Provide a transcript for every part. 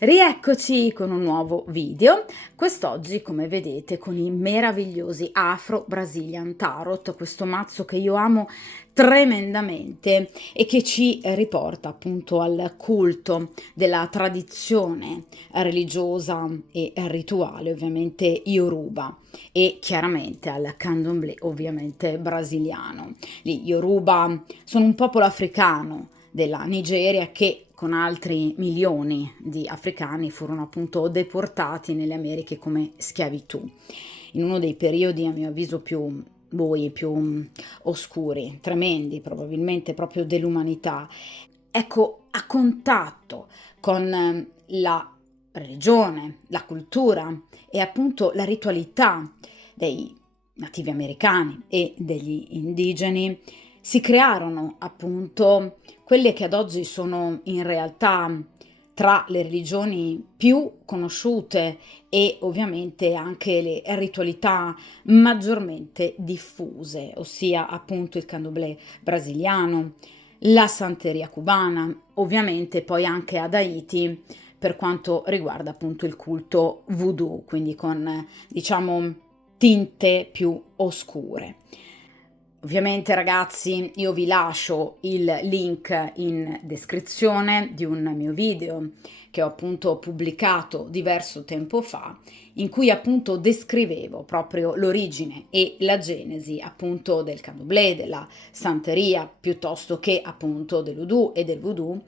Rieccoci con un nuovo video, quest'oggi come vedete con i meravigliosi Afro Brazilian Tarot, questo mazzo che io amo tremendamente e che ci riporta appunto al culto della tradizione religiosa e rituale ovviamente Yoruba e chiaramente al candomblé ovviamente brasiliano. Gli Yoruba sono un popolo africano della Nigeria che con altri milioni di africani furono appunto deportati nelle Americhe come schiavitù, in uno dei periodi a mio avviso più bui, più oscuri, tremendi probabilmente proprio dell'umanità. Ecco, a contatto con la religione, la cultura e appunto la ritualità dei nativi americani e degli indigeni si crearono appunto quelle che ad oggi sono in realtà tra le religioni più conosciute e ovviamente anche le ritualità maggiormente diffuse, ossia appunto il candomblé brasiliano, la santeria cubana, ovviamente poi anche ad Haiti per quanto riguarda appunto il culto voodoo, quindi con diciamo tinte più oscure. Ovviamente ragazzi io vi lascio il link in descrizione di un mio video che ho appunto pubblicato diverso tempo fa in cui appunto descrivevo proprio l'origine e la genesi appunto del candomblé, della santeria piuttosto che appunto dell'udu e del voodoo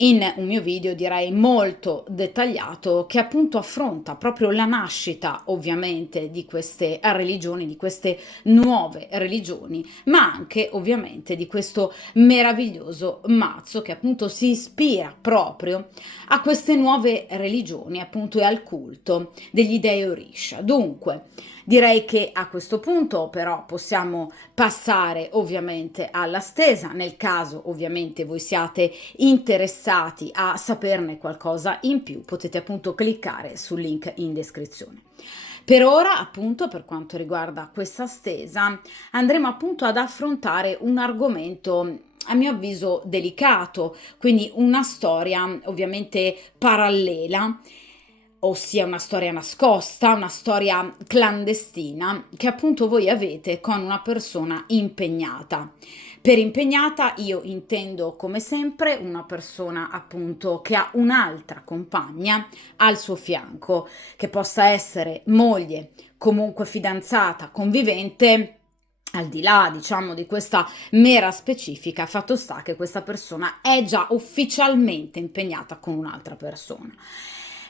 in un mio video direi molto dettagliato che appunto affronta proprio la nascita ovviamente di queste religioni, di queste nuove religioni, ma anche ovviamente di questo meraviglioso mazzo che appunto si ispira proprio a queste nuove religioni appunto e al culto degli dei Orisha. Dunque, direi che a questo punto però possiamo passare ovviamente alla stesa, nel caso ovviamente voi siate interessati a saperne qualcosa in più, potete appunto cliccare sul link in descrizione. Per ora, appunto, per quanto riguarda questa stesa, andremo appunto ad affrontare un argomento a mio avviso delicato, quindi una storia ovviamente parallela, ossia una storia nascosta, una storia clandestina che appunto voi avete con una persona impegnata. Per impegnata io intendo come sempre una persona appunto che ha un'altra compagna al suo fianco, che possa essere moglie, comunque fidanzata, convivente, al di là, diciamo, di questa mera specifica, fatto sta che questa persona è già ufficialmente impegnata con un'altra persona.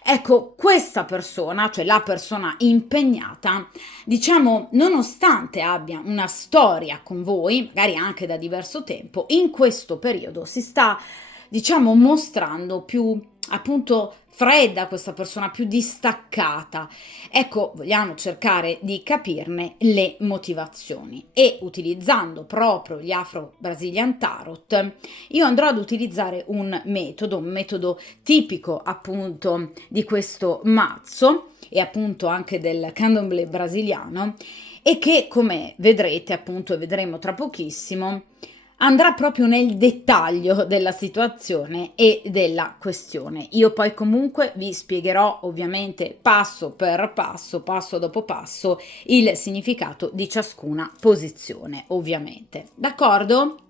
Ecco, questa persona, cioè la persona impegnata, diciamo, nonostante abbia una storia con voi, magari anche da diverso tempo, in questo periodo si sta, diciamo, mostrando più appunto fredda questa persona, più distaccata. Ecco, vogliamo cercare di capirne le motivazioni e utilizzando proprio gli Afro Brazilian Tarot, io andrò ad utilizzare un metodo tipico appunto di questo mazzo e appunto anche del candomblé brasiliano e che come vedrete appunto e vedremo tra pochissimo andrà proprio nel dettaglio della situazione e della questione. Io poi comunque vi spiegherò ovviamente passo per passo, passo dopo passo, il significato di ciascuna posizione, ovviamente. D'accordo?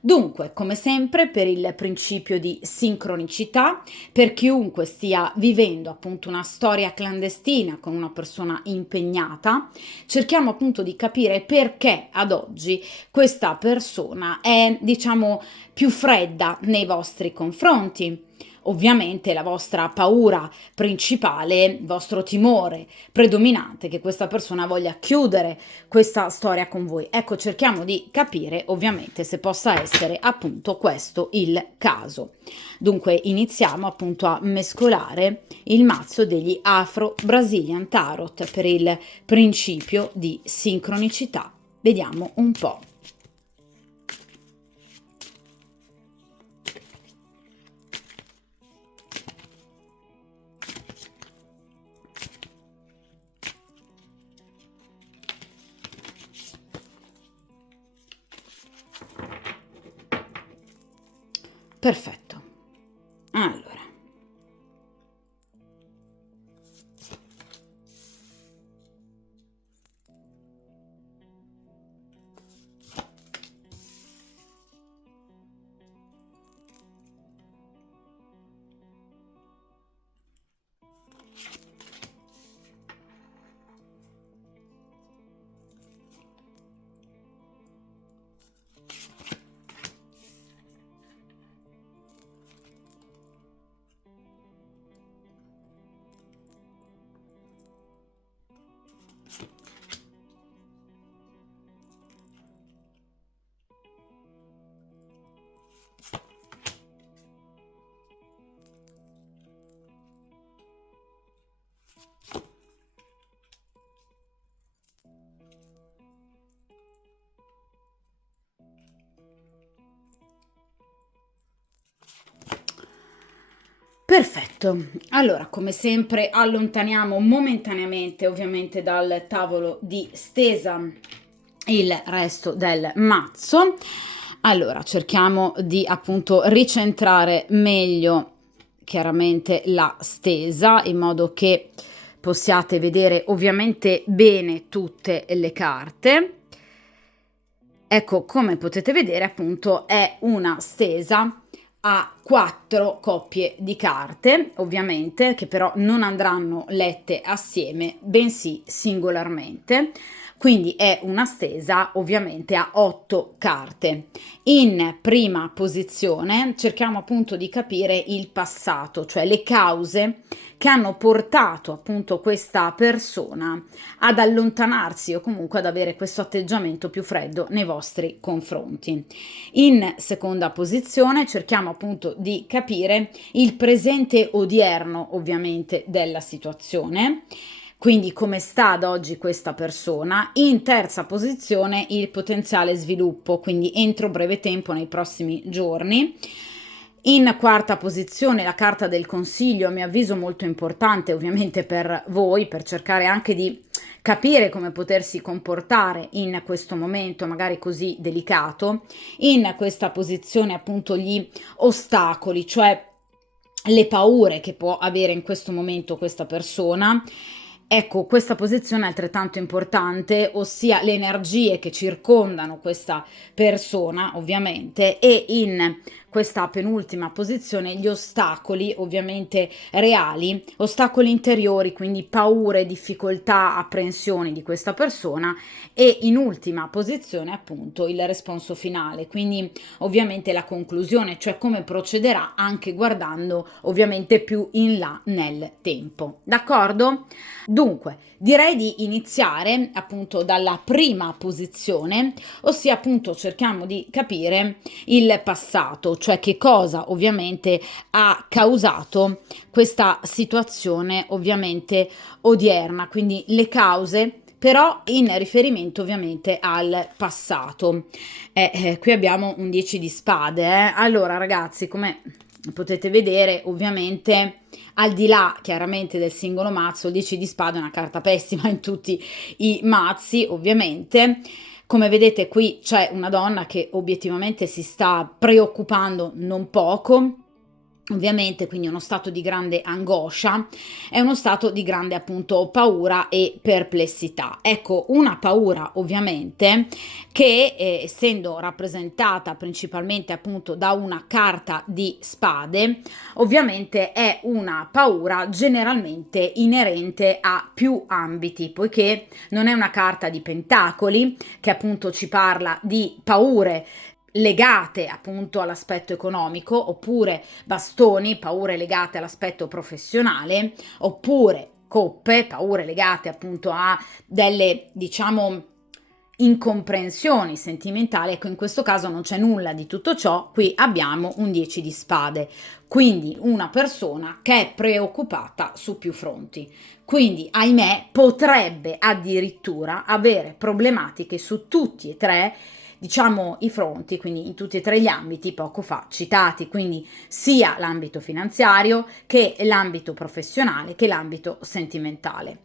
Dunque, come sempre, per il principio di sincronicità, per chiunque stia vivendo appunto una storia clandestina con una persona impegnata, cerchiamo appunto di capire perché ad oggi questa persona è, diciamo, più fredda nei vostri confronti. Ovviamente la vostra paura principale, il vostro timore predominante che questa persona voglia chiudere questa storia con voi. Ecco, cerchiamo di capire ovviamente se possa essere appunto questo il caso. Dunque iniziamo appunto a mescolare il mazzo degli Afro Brazilian Tarot per il principio di sincronicità. Vediamo un po'. Perfetto. Allora, Perfetto, allora come sempre allontaniamo momentaneamente ovviamente dal tavolo di stesa il resto del mazzo. Allora cerchiamo di appunto ricentrare meglio chiaramente la stesa in modo che possiate vedere ovviamente bene tutte le carte. Ecco, come potete vedere appunto è una stesa a 4 coppie di carte, ovviamente, che però non andranno lette assieme, bensì singolarmente. Quindi è una stesa ovviamente a 8 carte. In prima posizione cerchiamo appunto di capire il passato, cioè le cause che hanno portato appunto questa persona ad allontanarsi o comunque ad avere questo atteggiamento più freddo nei vostri confronti. In seconda posizione cerchiamo appunto di capire il presente odierno ovviamente della situazione, quindi come sta ad oggi questa persona. In terza posizione il potenziale sviluppo, quindi entro breve tempo nei prossimi giorni. In quarta posizione la carta del consiglio, a mio avviso molto importante ovviamente per voi, per cercare anche di capire come potersi comportare in questo momento magari così delicato. In questa posizione appunto gli ostacoli, cioè le paure che può avere in questo momento questa persona. Ecco, questa posizione è altrettanto importante, ossia le energie che circondano questa persona, ovviamente, e in questa penultima posizione gli ostacoli, ovviamente reali, ostacoli interiori, quindi paure, difficoltà, apprensioni di questa persona, e in ultima posizione appunto il responso finale, quindi ovviamente la conclusione, cioè come procederà anche guardando ovviamente più in là nel tempo. D'accordo? Dunque, direi di iniziare appunto dalla prima posizione, ossia appunto cerchiamo di capire il passato, cioè che cosa ovviamente ha causato questa situazione ovviamente odierna, quindi le cause però in riferimento ovviamente al passato. Qui abbiamo un 10 di spade. Allora ragazzi, come potete vedere ovviamente al di là chiaramente del singolo mazzo, il 10 di spade è una carta pessima in tutti i mazzi ovviamente. Come vedete qui c'è una donna che obiettivamente si sta preoccupando non poco, ovviamente, quindi uno stato di grande angoscia, è uno stato di grande appunto paura e perplessità. Ecco, una paura ovviamente che essendo rappresentata principalmente appunto da una carta di spade, ovviamente è una paura generalmente inerente a più ambiti, poiché non è una carta di pentacoli che appunto ci parla di paure legate appunto all'aspetto economico, oppure bastoni, paure legate all'aspetto professionale, oppure coppe, paure legate appunto a delle, diciamo, incomprensioni sentimentali. Ecco, in questo caso non c'è nulla di tutto ciò, qui abbiamo un 10 di spade, quindi una persona che è preoccupata su più fronti. Quindi, ahimè, potrebbe addirittura avere problematiche su tutti e tre, diciamo, i fronti, quindi in tutti e tre gli ambiti poco fa citati, quindi sia l'ambito finanziario che l'ambito professionale che l'ambito sentimentale.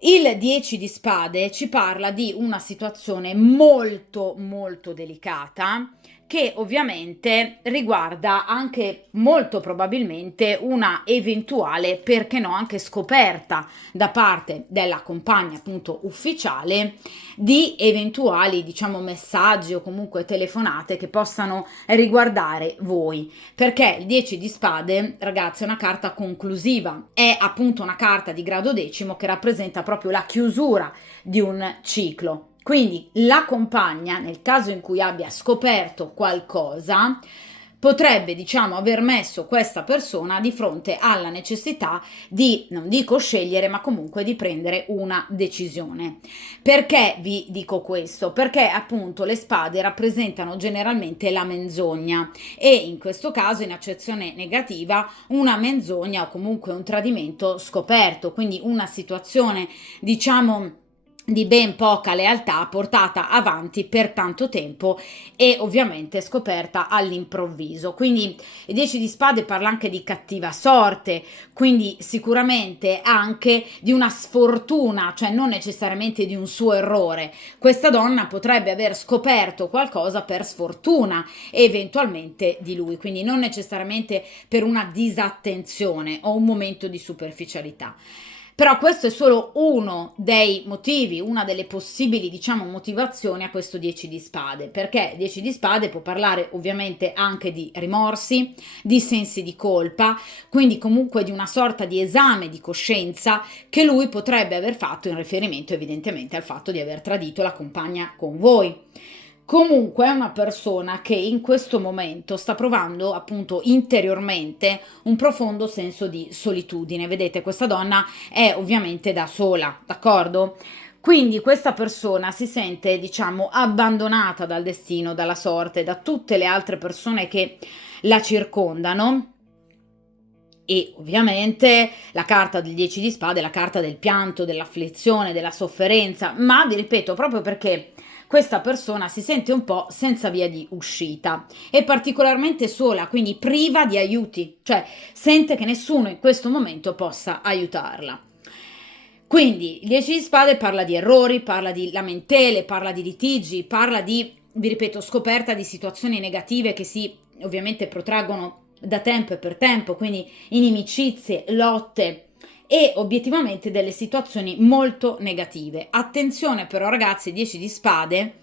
Il 10 di spade ci parla di una situazione molto molto delicata che ovviamente riguarda anche molto probabilmente una eventuale, perché no, anche scoperta da parte della compagna appunto ufficiale di eventuali, diciamo, messaggi o comunque telefonate che possano riguardare voi, perché il 10 di spade, ragazzi, è una carta conclusiva, è appunto una carta di grado decimo che rappresenta proprio la chiusura di un ciclo. Quindi la compagna, nel caso in cui abbia scoperto qualcosa, potrebbe, diciamo, aver messo questa persona di fronte alla necessità di, non dico scegliere, ma comunque di prendere una decisione. Perché vi dico questo? Perché appunto le spade rappresentano generalmente la menzogna e in questo caso, in accezione negativa, una menzogna o comunque un tradimento scoperto, quindi una situazione, diciamo, di ben poca lealtà portata avanti per tanto tempo e ovviamente scoperta all'improvviso. Quindi il 10 di spade parla anche di cattiva sorte, quindi sicuramente anche di una sfortuna, cioè non necessariamente di un suo errore. Questa donna potrebbe aver scoperto qualcosa per sfortuna eventualmente di lui, quindi non necessariamente per una disattenzione o un momento di superficialità. Però questo è solo uno dei motivi, una delle possibili, diciamo, motivazioni a questo 10 di spade, perché 10 di spade può parlare ovviamente anche di rimorsi, di sensi di colpa, quindi comunque di una sorta di esame di coscienza che lui potrebbe aver fatto in riferimento evidentemente al fatto di aver tradito la compagna con voi. Comunque è una persona che in questo momento sta provando appunto interiormente un profondo senso di solitudine. Vedete, questa donna è ovviamente da sola, d'accordo? Quindi questa persona si sente, diciamo, abbandonata dal destino, dalla sorte, da tutte le altre persone che la circondano. E ovviamente la carta del 10 di spade è la carta del pianto, dell'afflizione, della sofferenza, ma vi ripeto, proprio perché questa persona si sente un po' senza via di uscita, è particolarmente sola, quindi priva di aiuti, cioè sente che nessuno in questo momento possa aiutarla. Quindi il 10 di spade parla di errori, parla di lamentele, parla di litigi, parla di, vi ripeto, scoperta di situazioni negative che si ovviamente protraggono da tempo e per tempo, quindi inimicizie, lotte e obiettivamente delle situazioni molto negative. Attenzione però ragazzi, 10 di spade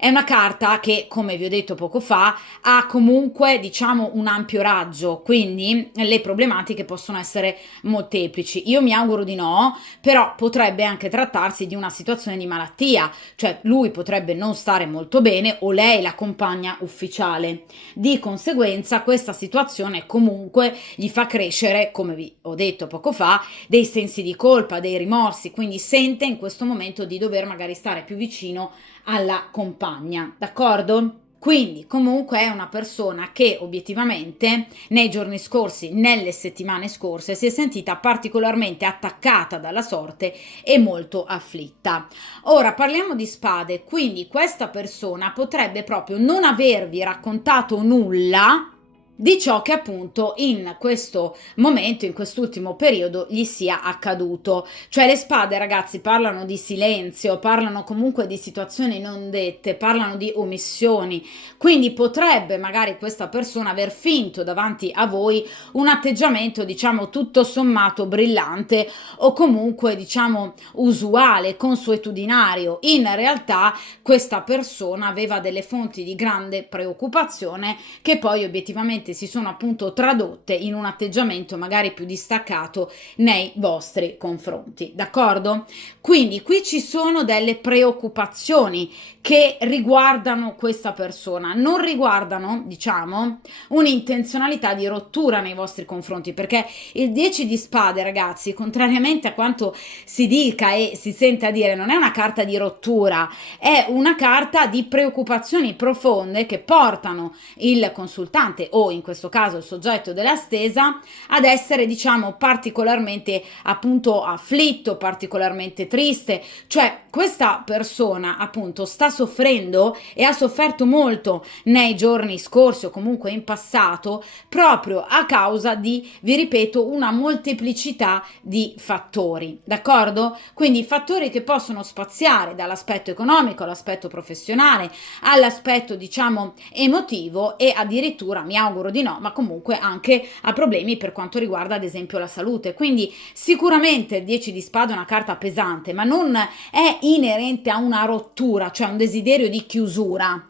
è una carta che, come vi ho detto poco fa, ha comunque, diciamo, un ampio raggio, quindi le problematiche possono essere molteplici. Io mi auguro di no, però potrebbe anche trattarsi di una situazione di malattia, cioè lui potrebbe non stare molto bene o lei la compagna ufficiale. Di conseguenza questa situazione comunque gli fa crescere, come vi ho detto poco fa, dei sensi di colpa, dei rimorsi, quindi sente in questo momento di dover magari stare più vicino alla compagna, d'accordo? Quindi comunque è una persona che obiettivamente nei giorni scorsi, nelle settimane scorse, si è sentita particolarmente attaccata dalla sorte e molto afflitta. Ora parliamo di spade, quindi questa persona potrebbe proprio non avervi raccontato nulla di ciò che appunto in questo momento, in quest'ultimo periodo, gli sia accaduto. Cioè le spade, ragazzi, parlano di silenzio, parlano comunque di situazioni non dette, parlano di omissioni. Quindi potrebbe magari questa persona aver finto davanti a voi un atteggiamento, diciamo, tutto sommato brillante o comunque, diciamo, usuale, consuetudinario. In realtà questa persona aveva delle fonti di grande preoccupazione che poi obiettivamente si sono appunto tradotte in un atteggiamento magari più distaccato nei vostri confronti, d'accordo? Quindi qui ci sono delle preoccupazioni che riguardano questa persona, non riguardano, diciamo, un'intenzionalità di rottura nei vostri confronti, perché il 10 di spade, ragazzi, contrariamente a quanto si dica e si senta dire, non è una carta di rottura, è una carta di preoccupazioni profonde che portano il consultante o in questo caso il soggetto della stesa ad essere, diciamo, particolarmente appunto afflitto, particolarmente triste, cioè questa persona appunto sta soffrendo e ha sofferto molto nei giorni scorsi o comunque in passato proprio a causa di, vi ripeto, una molteplicità di fattori, d'accordo? Quindi fattori che possono spaziare dall'aspetto economico all'aspetto professionale all'aspetto, diciamo, emotivo e addirittura, mi auguro di no, ma comunque anche a problemi per quanto riguarda ad esempio la salute. Quindi sicuramente il 10 di spade è una carta pesante, ma non è inerente a una rottura, cioè un desiderio di chiusura.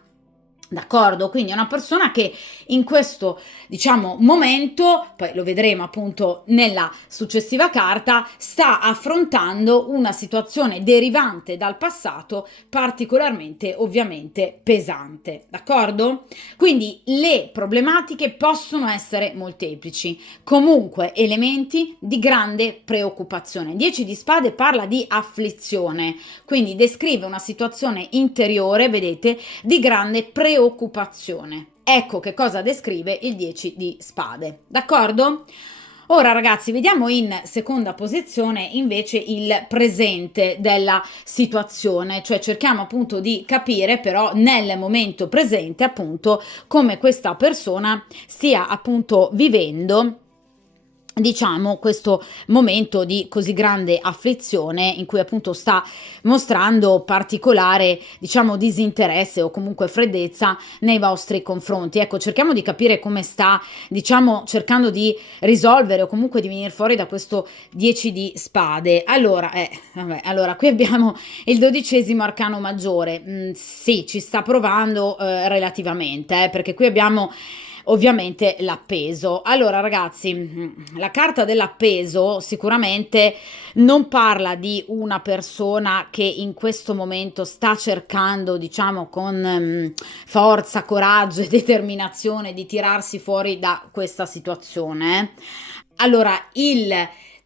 D'accordo? Quindi è una persona che in questo, diciamo, momento, poi lo vedremo appunto nella successiva carta, sta affrontando una situazione derivante dal passato particolarmente ovviamente pesante. D'accordo? Quindi le problematiche possono essere molteplici, comunque elementi di grande preoccupazione. 10 di spade parla di afflizione, quindi descrive una situazione interiore, vedete, di grande preoccupazione. Ecco che cosa descrive il 10 di spade, d'accordo? Ora ragazzi, vediamo in seconda posizione invece il presente della situazione, cioè cerchiamo appunto di capire però nel momento presente appunto come questa persona stia appunto vivendo, diciamo, questo momento di così grande afflizione in cui appunto sta mostrando particolare, diciamo, disinteresse o comunque freddezza nei vostri confronti. Ecco, cerchiamo di capire come sta, diciamo, cercando di risolvere o comunque di venire fuori da questo 10 di spade. Allora, vabbè, allora qui abbiamo il 12° arcano maggiore. Sì, ci sta provando relativamente, perché qui abbiamo ovviamente l'appeso. Allora ragazzi, la carta dell'appeso sicuramente non parla di una persona che in questo momento sta cercando, diciamo, con forza, coraggio e determinazione di tirarsi fuori da questa situazione. Allora, il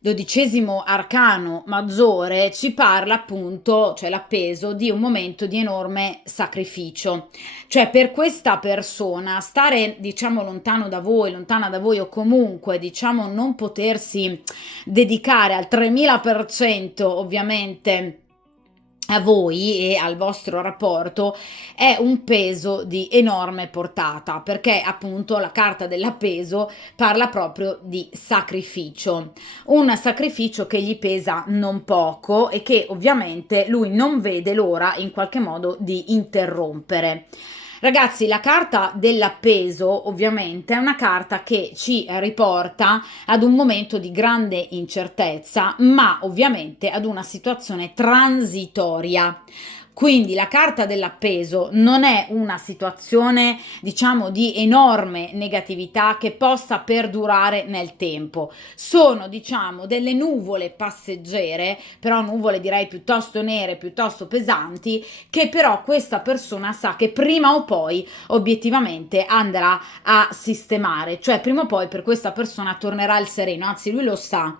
12° arcano maggiore ci parla appunto, cioè l'appeso, di un momento di enorme sacrificio. Cioè per questa persona stare, diciamo, lontano da voi, lontana da voi o comunque, diciamo, non potersi dedicare al 3000% ovviamente a voi e al vostro rapporto è un peso di enorme portata, perché appunto la carta dell'appeso parla proprio di sacrificio, un sacrificio che gli pesa non poco e che ovviamente lui non vede l'ora in qualche modo di interrompere. Ragazzi, la carta dell'appeso ovviamente è una carta che ci riporta ad un momento di grande incertezza, ma ovviamente ad una situazione transitoria. Quindi la carta dell'appeso non è una situazione, diciamo, di enorme negatività che possa perdurare nel tempo. Sono, diciamo, delle nuvole passeggere, però nuvole direi piuttosto nere, piuttosto pesanti, che però questa persona sa che prima o poi obiettivamente andrà a sistemare, cioè prima o poi per questa persona tornerà il sereno, anzi lui lo sa,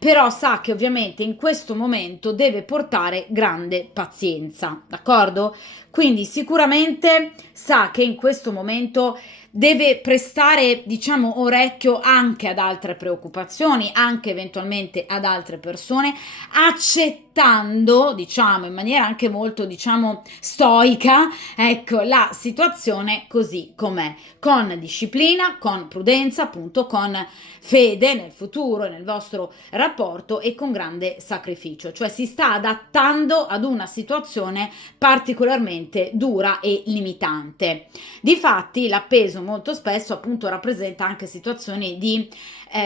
però sa che ovviamente in questo momento deve portare grande pazienza, d'accordo? Quindi sicuramente sa che in questo momento deve prestare, diciamo, orecchio anche ad altre preoccupazioni, anche eventualmente ad altre persone, accettando, diciamo, in maniera anche molto, diciamo, stoica, ecco, la situazione così com'è, con disciplina, con prudenza, appunto, con fede nel futuro e nel vostro rapporto e con grande sacrificio, cioè si sta adattando ad una situazione particolarmente dura e limitante. Difatti l'appeso molto spesso appunto rappresenta anche situazioni di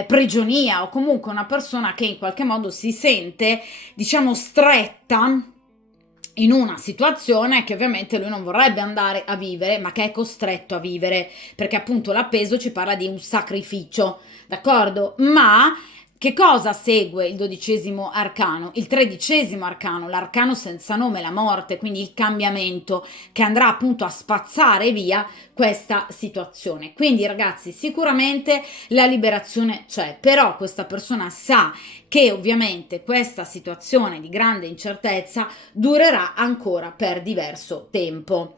prigionia o comunque una persona che in qualche modo si sente, diciamo, stretta in una situazione che ovviamente lui non vorrebbe andare a vivere, ma che è costretto a vivere, perché appunto l'appeso ci parla di un sacrificio, d'accordo? Ma che cosa segue il 12° arcano? Il 13° arcano, l'arcano senza nome, la morte, quindi il cambiamento che andrà appunto a spazzare via questa situazione. Quindi ragazzi, sicuramente la liberazione c'è, però questa persona sa che ovviamente questa situazione di grande incertezza durerà ancora per diverso tempo.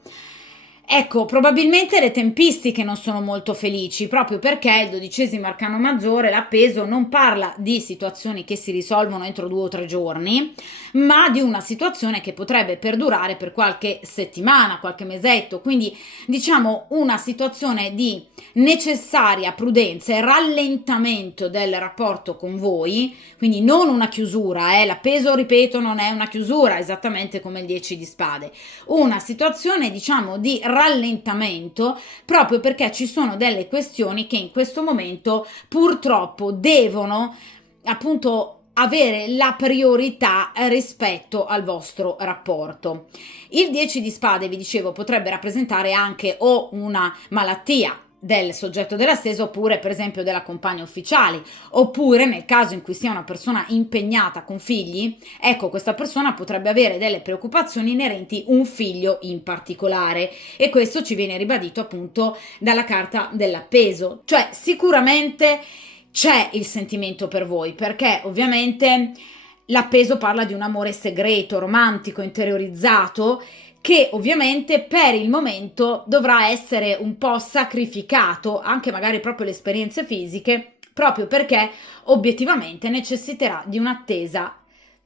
Ecco, probabilmente le tempistiche non sono molto felici, proprio perché il 12° arcano maggiore, l'appeso, non parla di situazioni che si risolvono entro 2 o 3 giorni, ma di una situazione che potrebbe perdurare per qualche settimana, qualche mesetto, quindi diciamo una situazione di necessaria prudenza e rallentamento del rapporto con voi, quindi non una chiusura, l'appeso, ripeto, non è una chiusura, esattamente come il 10 di spade, una situazione, diciamo, di rallentamento, proprio perché ci sono delle questioni che in questo momento purtroppo devono appunto avere la priorità rispetto al vostro rapporto. Il 10 di spade, vi dicevo, potrebbe rappresentare anche o una malattia del soggetto dell'asseso oppure per esempio della compagna ufficiale, oppure nel caso in cui sia una persona impegnata con figli, ecco, questa persona potrebbe avere delle preoccupazioni inerenti un figlio in particolare, e questo ci viene ribadito appunto dalla carta dell'appeso, cioè sicuramente c'è il sentimento per voi, perché ovviamente l'appeso parla di un amore segreto, romantico, interiorizzato, che ovviamente per il momento dovrà essere un po' sacrificato, anche magari proprio le esperienze fisiche, proprio perché obiettivamente necessiterà di un'attesa,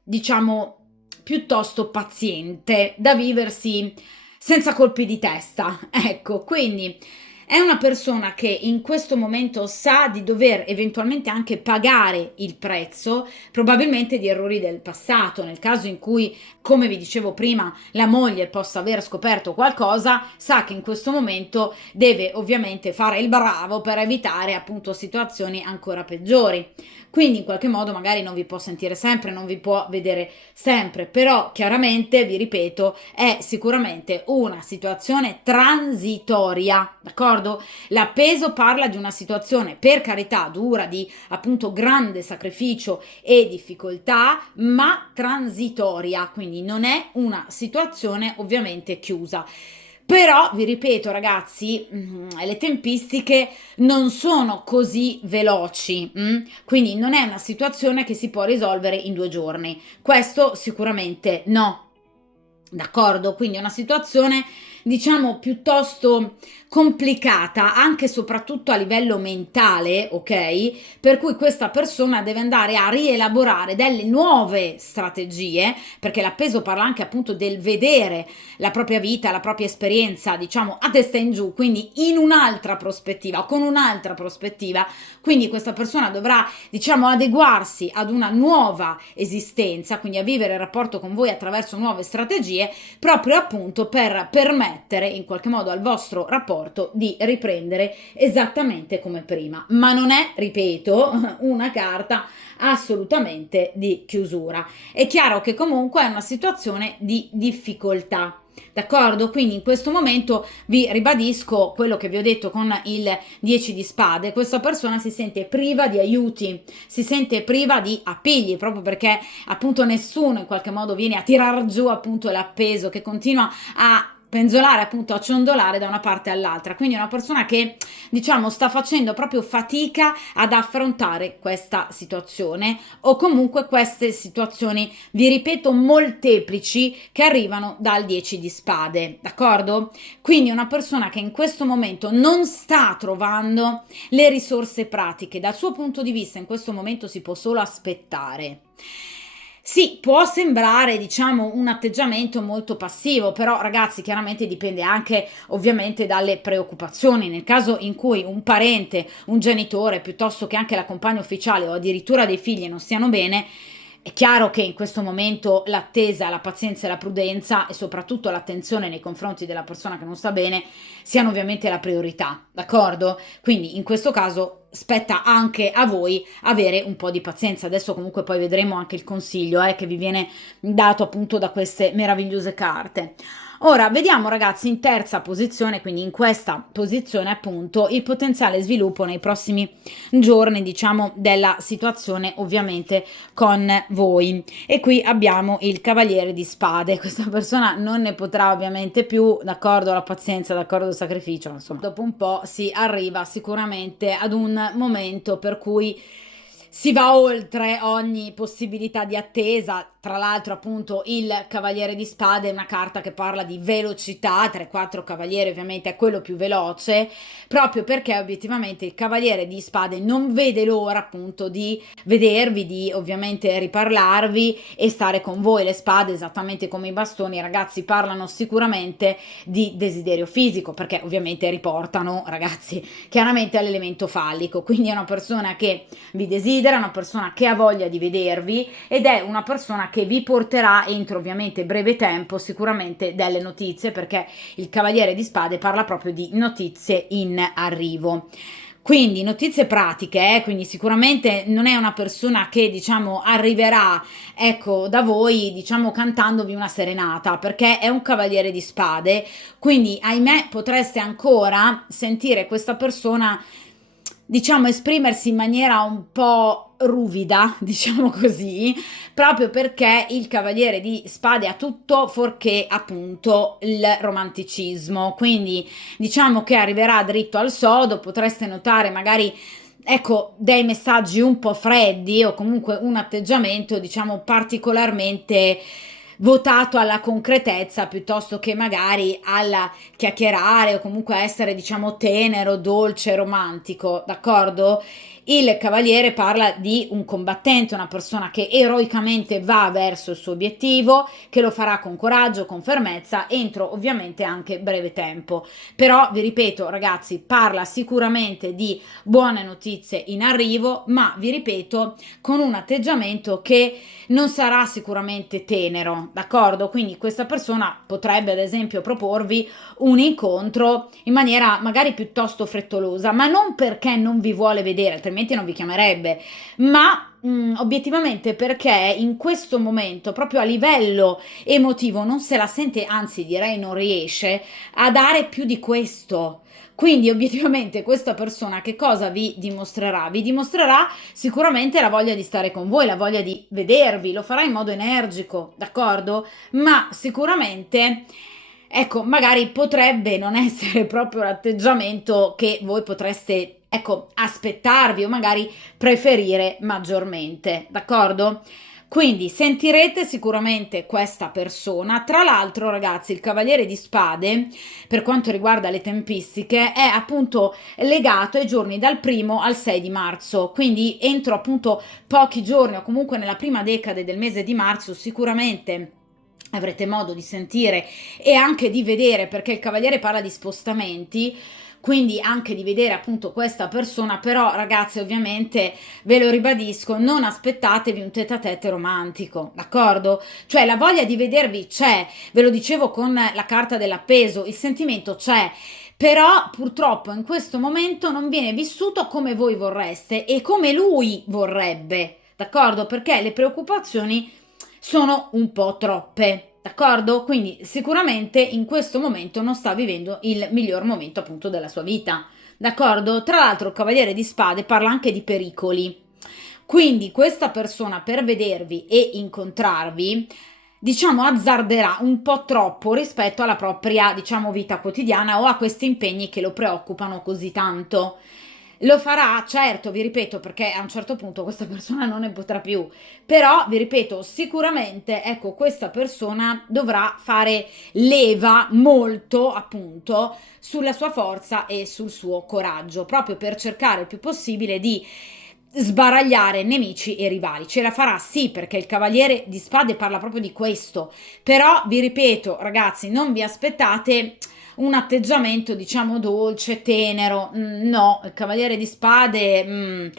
diciamo, piuttosto paziente, da viversi senza colpi di testa. Ecco, quindi è una persona che in questo momento sa di dover eventualmente anche pagare il prezzo, probabilmente di errori del passato, nel caso in cui, come vi dicevo prima, la moglie possa aver scoperto qualcosa, sa che in questo momento deve ovviamente fare il bravo per evitare appunto situazioni ancora peggiori. Quindi in qualche modo magari non vi può sentire sempre, non vi può vedere sempre, però chiaramente, vi ripeto, è sicuramente una situazione transitoria, d'accordo? L'appeso parla di una situazione, per carità, dura, di appunto grande sacrificio e difficoltà, ma transitoria, quindi non è una situazione ovviamente chiusa. Però vi ripeto ragazzi, le tempistiche non sono così veloci, quindi non è una situazione che si può risolvere in 2 giorni, questo sicuramente no. D'accordo? Quindi è una situazione, diciamo, piuttosto complicata, anche e soprattutto a livello mentale, ok? Per cui questa persona deve andare a rielaborare delle nuove strategie, perché l'appeso parla anche appunto del vedere la propria vita, la propria esperienza, diciamo, a testa in giù, quindi in un'altra prospettiva, con un'altra prospettiva. Quindi questa persona dovrà, diciamo, adeguarsi ad una nuova esistenza, quindi a vivere il rapporto con voi attraverso nuove strategie, proprio appunto per permettere in qualche modo al vostro rapporto di riprendere esattamente come prima. Ma non è, ripeto, una carta assolutamente di chiusura. È chiaro che comunque è una situazione di difficoltà. D'accordo? Quindi in questo momento vi ribadisco quello che vi ho detto con il 10 di spade. Questa persona si sente priva di aiuti, si sente priva di appigli, proprio perché appunto nessuno in qualche modo viene a tirar giù appunto l'appeso che continua a penzolare, appunto a ciondolare da una parte all'altra. Quindi è una persona che, diciamo, sta facendo proprio fatica ad affrontare questa situazione, o comunque queste situazioni, vi ripeto, molteplici, che arrivano dal 10 di spade, d'accordo? Quindi è una persona che in questo momento non sta trovando le risorse pratiche. Dal suo punto di vista in questo momento si può solo aspettare. Sì, può sembrare, diciamo, un atteggiamento molto passivo, però ragazzi, chiaramente dipende anche ovviamente dalle preoccupazioni. Nel caso in cui un parente, un genitore, piuttosto che anche la compagna ufficiale o addirittura dei figli non stiano bene, è chiaro che in questo momento l'attesa, la pazienza e la prudenza, e soprattutto l'attenzione nei confronti della persona che non sta bene, siano ovviamente la priorità, d'accordo? Quindi in questo caso spetta anche a voi avere un po' di pazienza. Adesso comunque poi vedremo anche il consiglio che vi viene dato appunto da queste meravigliose carte. Ora vediamo ragazzi in terza posizione, quindi in questa posizione appunto, il potenziale sviluppo nei prossimi giorni, diciamo, della situazione ovviamente con voi. E qui abbiamo il cavaliere di spade. Questa persona non ne potrà ovviamente più, d'accordo alla pazienza, d'accordo al sacrificio, insomma dopo un po' si arriva sicuramente ad un momento per cui si va oltre ogni possibilità di attesa. Tra l'altro appunto il cavaliere di spade è una carta che parla di velocità, tra i 4 cavalieri ovviamente è quello più veloce, proprio perché obiettivamente il cavaliere di spade non vede l'ora appunto di vedervi, di ovviamente riparlarvi e stare con voi. Le spade, esattamente come i bastoni, ragazzi, parlano sicuramente di desiderio fisico, perché ovviamente riportano, ragazzi, chiaramente all'elemento fallico. Quindi è una persona che vi desidera, una persona che ha voglia di vedervi, ed è una persona che vi porterà entro ovviamente breve tempo sicuramente delle notizie, perché il cavaliere di spade parla proprio di notizie in arrivo. Quindi notizie pratiche, quindi sicuramente non è una persona che, diciamo, arriverà, ecco, da voi, diciamo, cantandovi una serenata, perché è un cavaliere di spade. Quindi ahimè potreste ancora sentire questa persona, diciamo, esprimersi in maniera un po' ruvida, diciamo così, proprio perché il cavaliere di spade ha tutto fuorché appunto il romanticismo. Quindi diciamo che arriverà dritto al sodo. Potreste notare magari, ecco, dei messaggi un po' freddi, o comunque un atteggiamento, diciamo, particolarmente votato alla concretezza piuttosto che magari alla chiacchierare o comunque a essere, diciamo, tenero, dolce, romantico, d'accordo? Il cavaliere parla di un combattente, una persona che eroicamente va verso il suo obiettivo, che lo farà con coraggio, con fermezza, entro ovviamente anche breve tempo. Però vi ripeto, ragazzi, parla sicuramente di buone notizie in arrivo, ma vi ripeto, con un atteggiamento che non sarà sicuramente tenero, d'accordo? Quindi questa persona potrebbe ad esempio proporvi un incontro in maniera magari piuttosto frettolosa, ma non perché non vi vuole vedere, altrimenti non vi chiamerebbe, ma obiettivamente perché in questo momento, proprio a livello emotivo, non se la sente, anzi direi non riesce a dare più di questo. Quindi obiettivamente questa persona che cosa vi dimostrerà? Vi dimostrerà sicuramente la voglia di stare con voi, la voglia di vedervi, lo farà in modo energico, d'accordo? Ma sicuramente, ecco, magari potrebbe non essere proprio l'atteggiamento che voi potreste, ecco, aspettarvi o magari preferire maggiormente, d'accordo? Quindi sentirete sicuramente questa persona. Tra l'altro, ragazzi, il Cavaliere di Spade, per quanto riguarda le tempistiche, è appunto legato ai giorni dal 1 al 6 di marzo. Quindi entro appunto pochi giorni o comunque nella prima decade del mese di marzo sicuramente avrete modo di sentire e anche di vedere, perché il Cavaliere parla di spostamenti, quindi anche di vedere appunto questa persona. Però ragazzi, ovviamente ve lo ribadisco, non aspettatevi un tête-à-tête romantico, d'accordo? Cioè la voglia di vedervi c'è, ve lo dicevo con la carta dell'appeso, il sentimento c'è, però purtroppo in questo momento non viene vissuto come voi vorreste e come lui vorrebbe, d'accordo? Perché le preoccupazioni sono un po' troppe, d'accordo? Quindi sicuramente in questo momento non sta vivendo il miglior momento appunto della sua vita, d'accordo? Tra l'altro il Cavaliere di Spade parla anche di pericoli. Quindi questa persona per vedervi e incontrarvi, diciamo, azzarderà un po' troppo rispetto alla propria, diciamo, vita quotidiana o a questi impegni che lo preoccupano così tanto. Lo farà, certo, vi ripeto, perché a un certo punto questa persona non ne potrà più, però vi ripeto, sicuramente, ecco, questa persona dovrà fare leva molto, appunto, sulla sua forza e sul suo coraggio, proprio per cercare il più possibile di sbaragliare nemici e rivali. Ce la farà, sì, perché il Cavaliere di Spade parla proprio di questo. Però vi ripeto, ragazzi, non vi aspettate un atteggiamento, diciamo, dolce, tenero. No, il Cavaliere di Spade,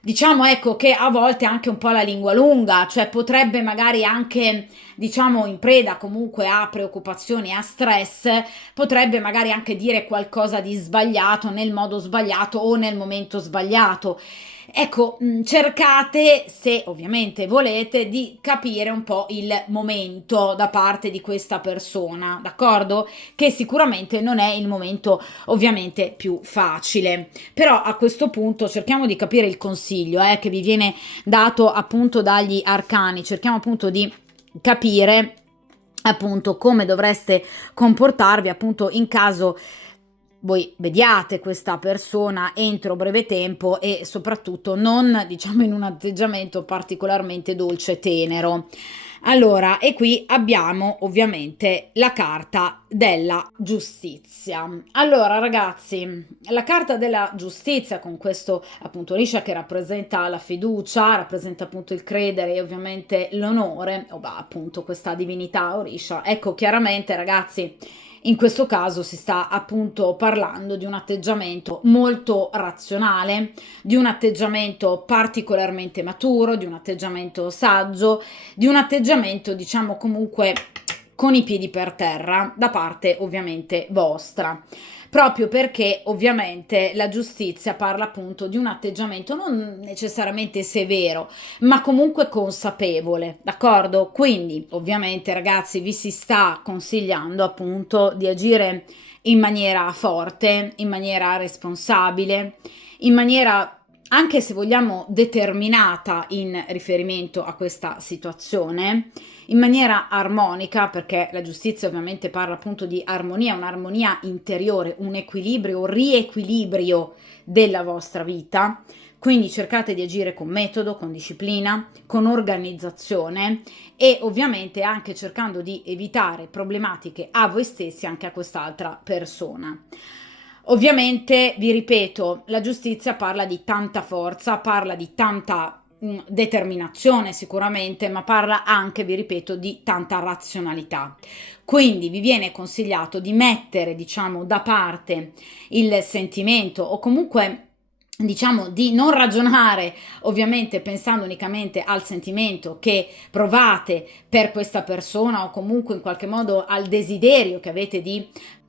diciamo, ecco, che a volte ha anche un po' la lingua lunga, cioè potrebbe magari anche, diciamo, in preda comunque a preoccupazioni, a stress, potrebbe magari anche dire qualcosa di sbagliato nel modo sbagliato o nel momento sbagliato. Ecco, cercate, se ovviamente volete, di capire un po' il momento da parte di questa persona, d'accordo? Che sicuramente non è il momento ovviamente più facile. Però a questo punto cerchiamo di capire il consiglio, che vi viene dato appunto dagli arcani, cerchiamo appunto di capire appunto come dovreste comportarvi appunto in caso voi vediate questa persona entro breve tempo e soprattutto non, diciamo, in un atteggiamento particolarmente dolce e tenero. Allora, e qui abbiamo ovviamente la carta della giustizia. Allora, ragazzi, la carta della giustizia con questo appunto Orisha che rappresenta la fiducia, rappresenta appunto il credere e ovviamente l'onore, o va appunto questa divinità Orisha. Ecco, chiaramente, ragazzi, in questo caso si sta appunto parlando di un atteggiamento molto razionale, di un atteggiamento particolarmente maturo, di un atteggiamento saggio, di un atteggiamento, diciamo, comunque con i piedi per terra da parte ovviamente vostra, proprio perché ovviamente la giustizia parla appunto di un atteggiamento non necessariamente severo, ma comunque consapevole, d'accordo? Quindi ovviamente, ragazzi, vi si sta consigliando appunto di agire in maniera forte, in maniera responsabile, in maniera anche se vogliamo determinata in riferimento a questa situazione, in maniera armonica, perché la giustizia ovviamente parla appunto di armonia, un'armonia interiore, un equilibrio, un riequilibrio della vostra vita. Quindi cercate di agire con metodo, con disciplina, con organizzazione e ovviamente anche cercando di evitare problematiche a voi stessi e anche a quest'altra persona. Ovviamente, vi ripeto, la giustizia parla di tanta forza, parla di tanta determinazione sicuramente, ma parla anche, vi ripeto, di tanta razionalità. Quindi vi viene consigliato di mettere, diciamo, da parte il sentimento o comunque diciamo di non ragionare ovviamente pensando unicamente al sentimento che provate per questa persona o comunque in qualche modo al desiderio che avete di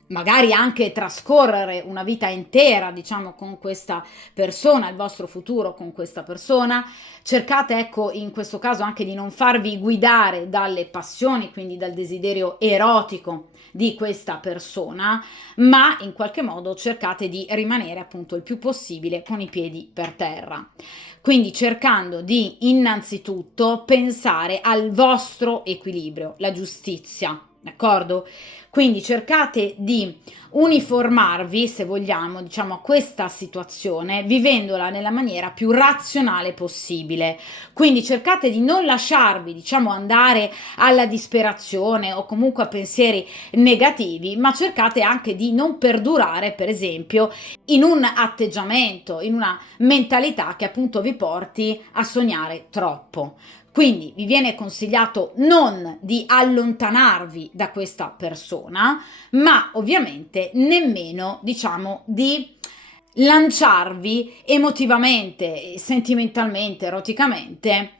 magari anche trascorrere una vita intera, diciamo, con questa persona, il vostro futuro con questa persona. Cercate, ecco, in questo caso anche di non farvi guidare dalle passioni, quindi dal desiderio erotico di questa persona, ma in qualche modo cercate di rimanere appunto il più possibile con i piedi per terra. Quindi cercando di innanzitutto pensare al vostro equilibrio, la giustizia, d'accordo? Quindi cercate di uniformarvi, se vogliamo, diciamo, a questa situazione, vivendola nella maniera più razionale possibile. Quindi cercate di non lasciarvi, diciamo, andare alla disperazione o comunque a pensieri negativi, ma cercate anche di non perdurare, per esempio, in un atteggiamento, in una mentalità che appunto vi porti a sognare troppo. Quindi vi viene consigliato non di allontanarvi da questa persona, ma ovviamente nemmeno, diciamo, di lanciarvi emotivamente, sentimentalmente, eroticamente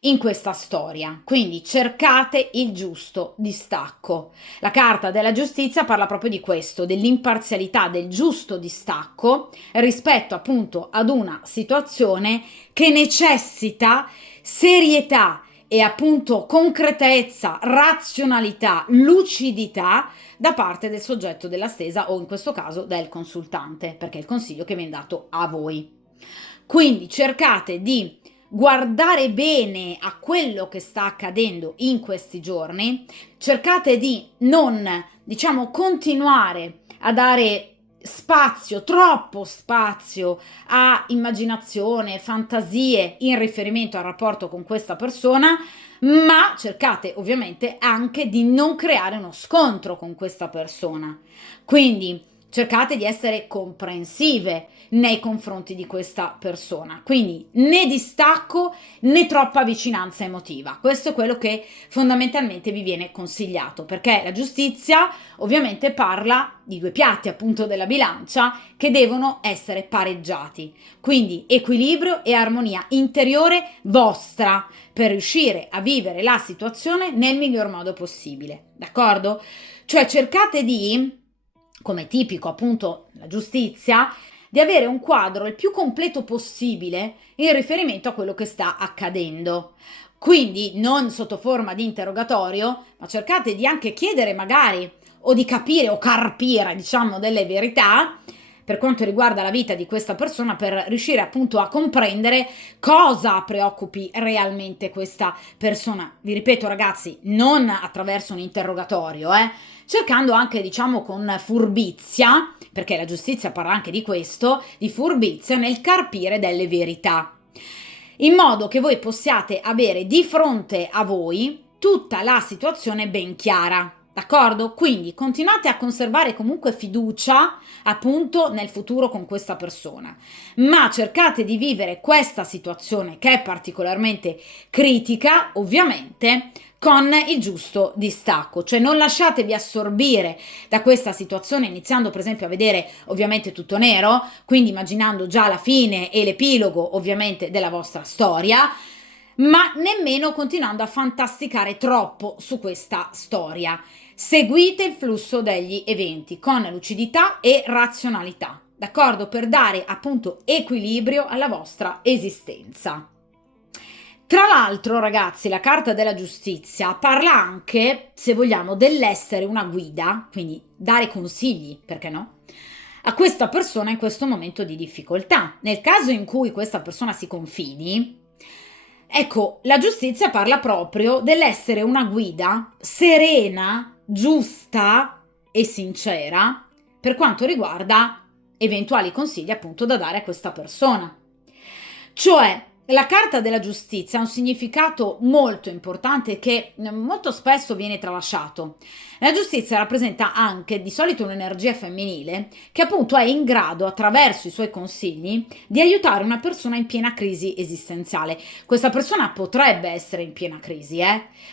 in questa storia. Quindi cercate il giusto distacco. La carta della giustizia parla proprio di questo, dell'imparzialità, del giusto distacco rispetto appunto ad una situazione che necessita serietà e appunto concretezza, razionalità, lucidità da parte del soggetto della stesa o in questo caso del consultante, perché è il consiglio che viene dato a voi. Quindi cercate di guardare bene a quello che sta accadendo in questi giorni, cercate di non, diciamo, continuare a dare spazio, troppo spazio a immaginazione, fantasie in riferimento al rapporto con questa persona, ma cercate ovviamente anche di non creare uno scontro con questa persona. Quindi cercate di essere comprensive nei confronti di questa persona. Quindi né distacco né troppa vicinanza emotiva. Questo è quello che fondamentalmente vi viene consigliato, perché la giustizia ovviamente parla di due piatti appunto della bilancia che devono essere pareggiati. Quindi equilibrio e armonia interiore vostra per riuscire a vivere la situazione nel miglior modo possibile. D'accordo? Cioè cercate di, come tipico appunto la giustizia, di avere un quadro il più completo possibile in riferimento a quello che sta accadendo. Quindi non sotto forma di interrogatorio, ma cercate di anche chiedere magari o di capire o carpire, diciamo, delle verità per quanto riguarda la vita di questa persona per riuscire appunto a comprendere cosa preoccupi realmente questa persona. Vi ripeto ragazzi, non attraverso un interrogatorio, cercando anche diciamo con furbizia, perché la giustizia parla anche di questo, di furbizia nel carpire delle verità, in modo che voi possiate avere di fronte a voi tutta la situazione ben chiara. D'accordo? Quindi continuate a conservare comunque fiducia appunto nel futuro con questa persona, ma cercate di vivere questa situazione che è particolarmente critica, ovviamente, con il giusto distacco, cioè non lasciatevi assorbire da questa situazione iniziando per esempio a vedere ovviamente tutto nero, quindi immaginando già la fine e l'epilogo ovviamente della vostra storia, ma nemmeno continuando a fantasticare troppo su questa storia. Seguite il flusso degli eventi con lucidità e razionalità, d'accordo? Per dare appunto equilibrio alla vostra esistenza. Tra l'altro, ragazzi, la carta della giustizia parla anche, se vogliamo, dell'essere una guida, quindi dare consigli, perché no? A questa persona in questo momento di difficoltà. Nel caso in cui questa persona si confidi, ecco, la giustizia parla proprio dell'essere una guida serena, giusta e sincera per quanto riguarda eventuali consigli appunto da dare a questa persona. Cioè, la carta della giustizia ha un significato molto importante che molto spesso viene tralasciato. La giustizia rappresenta anche di solito un'energia femminile che appunto è in grado, attraverso i suoi consigli, di aiutare una persona in piena crisi esistenziale. Questa persona potrebbe essere in piena crisi,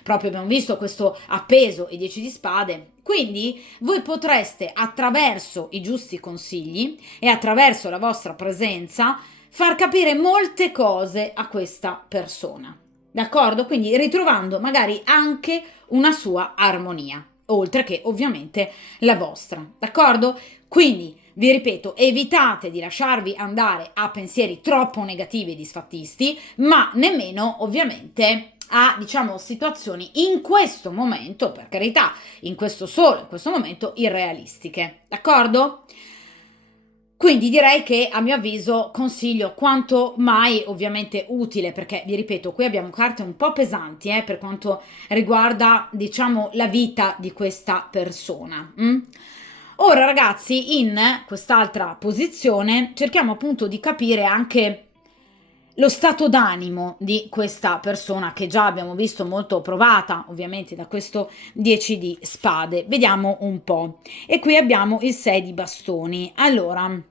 Proprio abbiamo visto questo appeso e 10 di spade. Quindi voi potreste, attraverso i giusti consigli e attraverso la vostra presenza, far capire molte cose a questa persona. D'accordo? Quindi ritrovando magari anche una sua armonia, oltre che ovviamente la vostra. D'accordo? Quindi vi ripeto, evitate di lasciarvi andare a pensieri troppo negativi e disfattisti, ma nemmeno ovviamente a, diciamo, situazioni in questo momento, per carità, in questo momento, irrealistiche. D'accordo? Quindi direi che a mio avviso consiglio quanto mai ovviamente utile, perché vi ripeto, qui abbiamo carte un po' pesanti per quanto riguarda, diciamo, la vita di questa persona. Ora ragazzi, in quest'altra posizione cerchiamo appunto di capire anche lo stato d'animo di questa persona che già abbiamo visto molto provata ovviamente da questo 10 di spade. Vediamo un po'. E qui abbiamo il 6 di bastoni. Allora,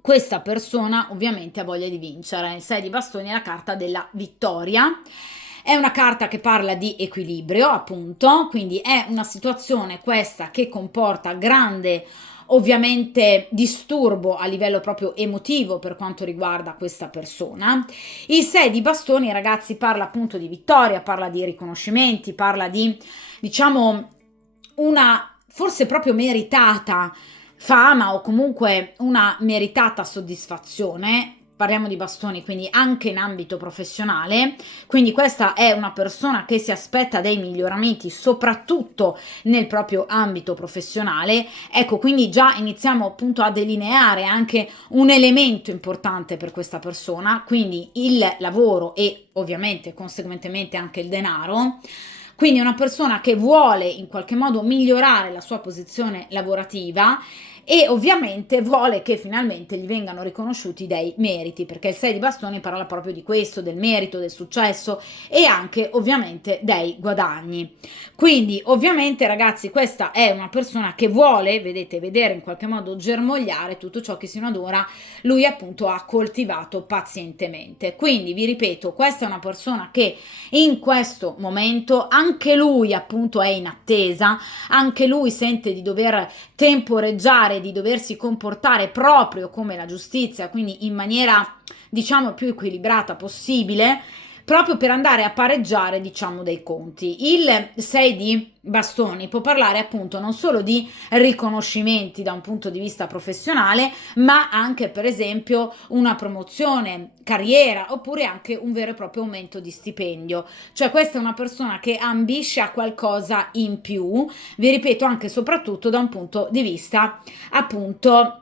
questa persona ovviamente ha voglia di vincere. Il 6 di bastoni è la carta della vittoria. È una carta che parla di equilibrio, appunto, quindi è una situazione questa che comporta grande ovviamente disturbo a livello proprio emotivo per quanto riguarda questa persona. Il 6 di bastoni, ragazzi, parla appunto di vittoria, parla di riconoscimenti, parla di, diciamo, una forse proprio meritata fama o comunque una meritata soddisfazione. Parliamo di bastoni, quindi anche in ambito professionale, quindi questa è una persona che si aspetta dei miglioramenti soprattutto nel proprio ambito professionale. Ecco, quindi già iniziamo appunto a delineare anche un elemento importante per questa persona, quindi il lavoro e ovviamente conseguentemente anche il denaro. Quindi è una persona che vuole in qualche modo migliorare la sua posizione lavorativa e ovviamente vuole che finalmente gli vengano riconosciuti dei meriti, perché il 6 di bastoni parla proprio di questo, del merito, del successo e anche ovviamente dei guadagni. Quindi ovviamente ragazzi questa è una persona che vuole, vedete, vedere in qualche modo germogliare tutto ciò che sino ad ora lui appunto ha coltivato pazientemente. Quindi vi ripeto, questa è una persona che in questo momento anche lui appunto è in attesa, anche lui sente di dover temporeggiare, di doversi comportare proprio come la giustizia, quindi in maniera diciamo più equilibrata possibile, proprio per andare a pareggiare diciamo dei conti. Il 6 di bastoni può parlare appunto non solo di riconoscimenti da un punto di vista professionale, ma anche per esempio una promozione, carriera oppure anche un vero e proprio aumento di stipendio. Cioè questa è una persona che ambisce a qualcosa in più, vi ripeto anche e soprattutto da un punto di vista appunto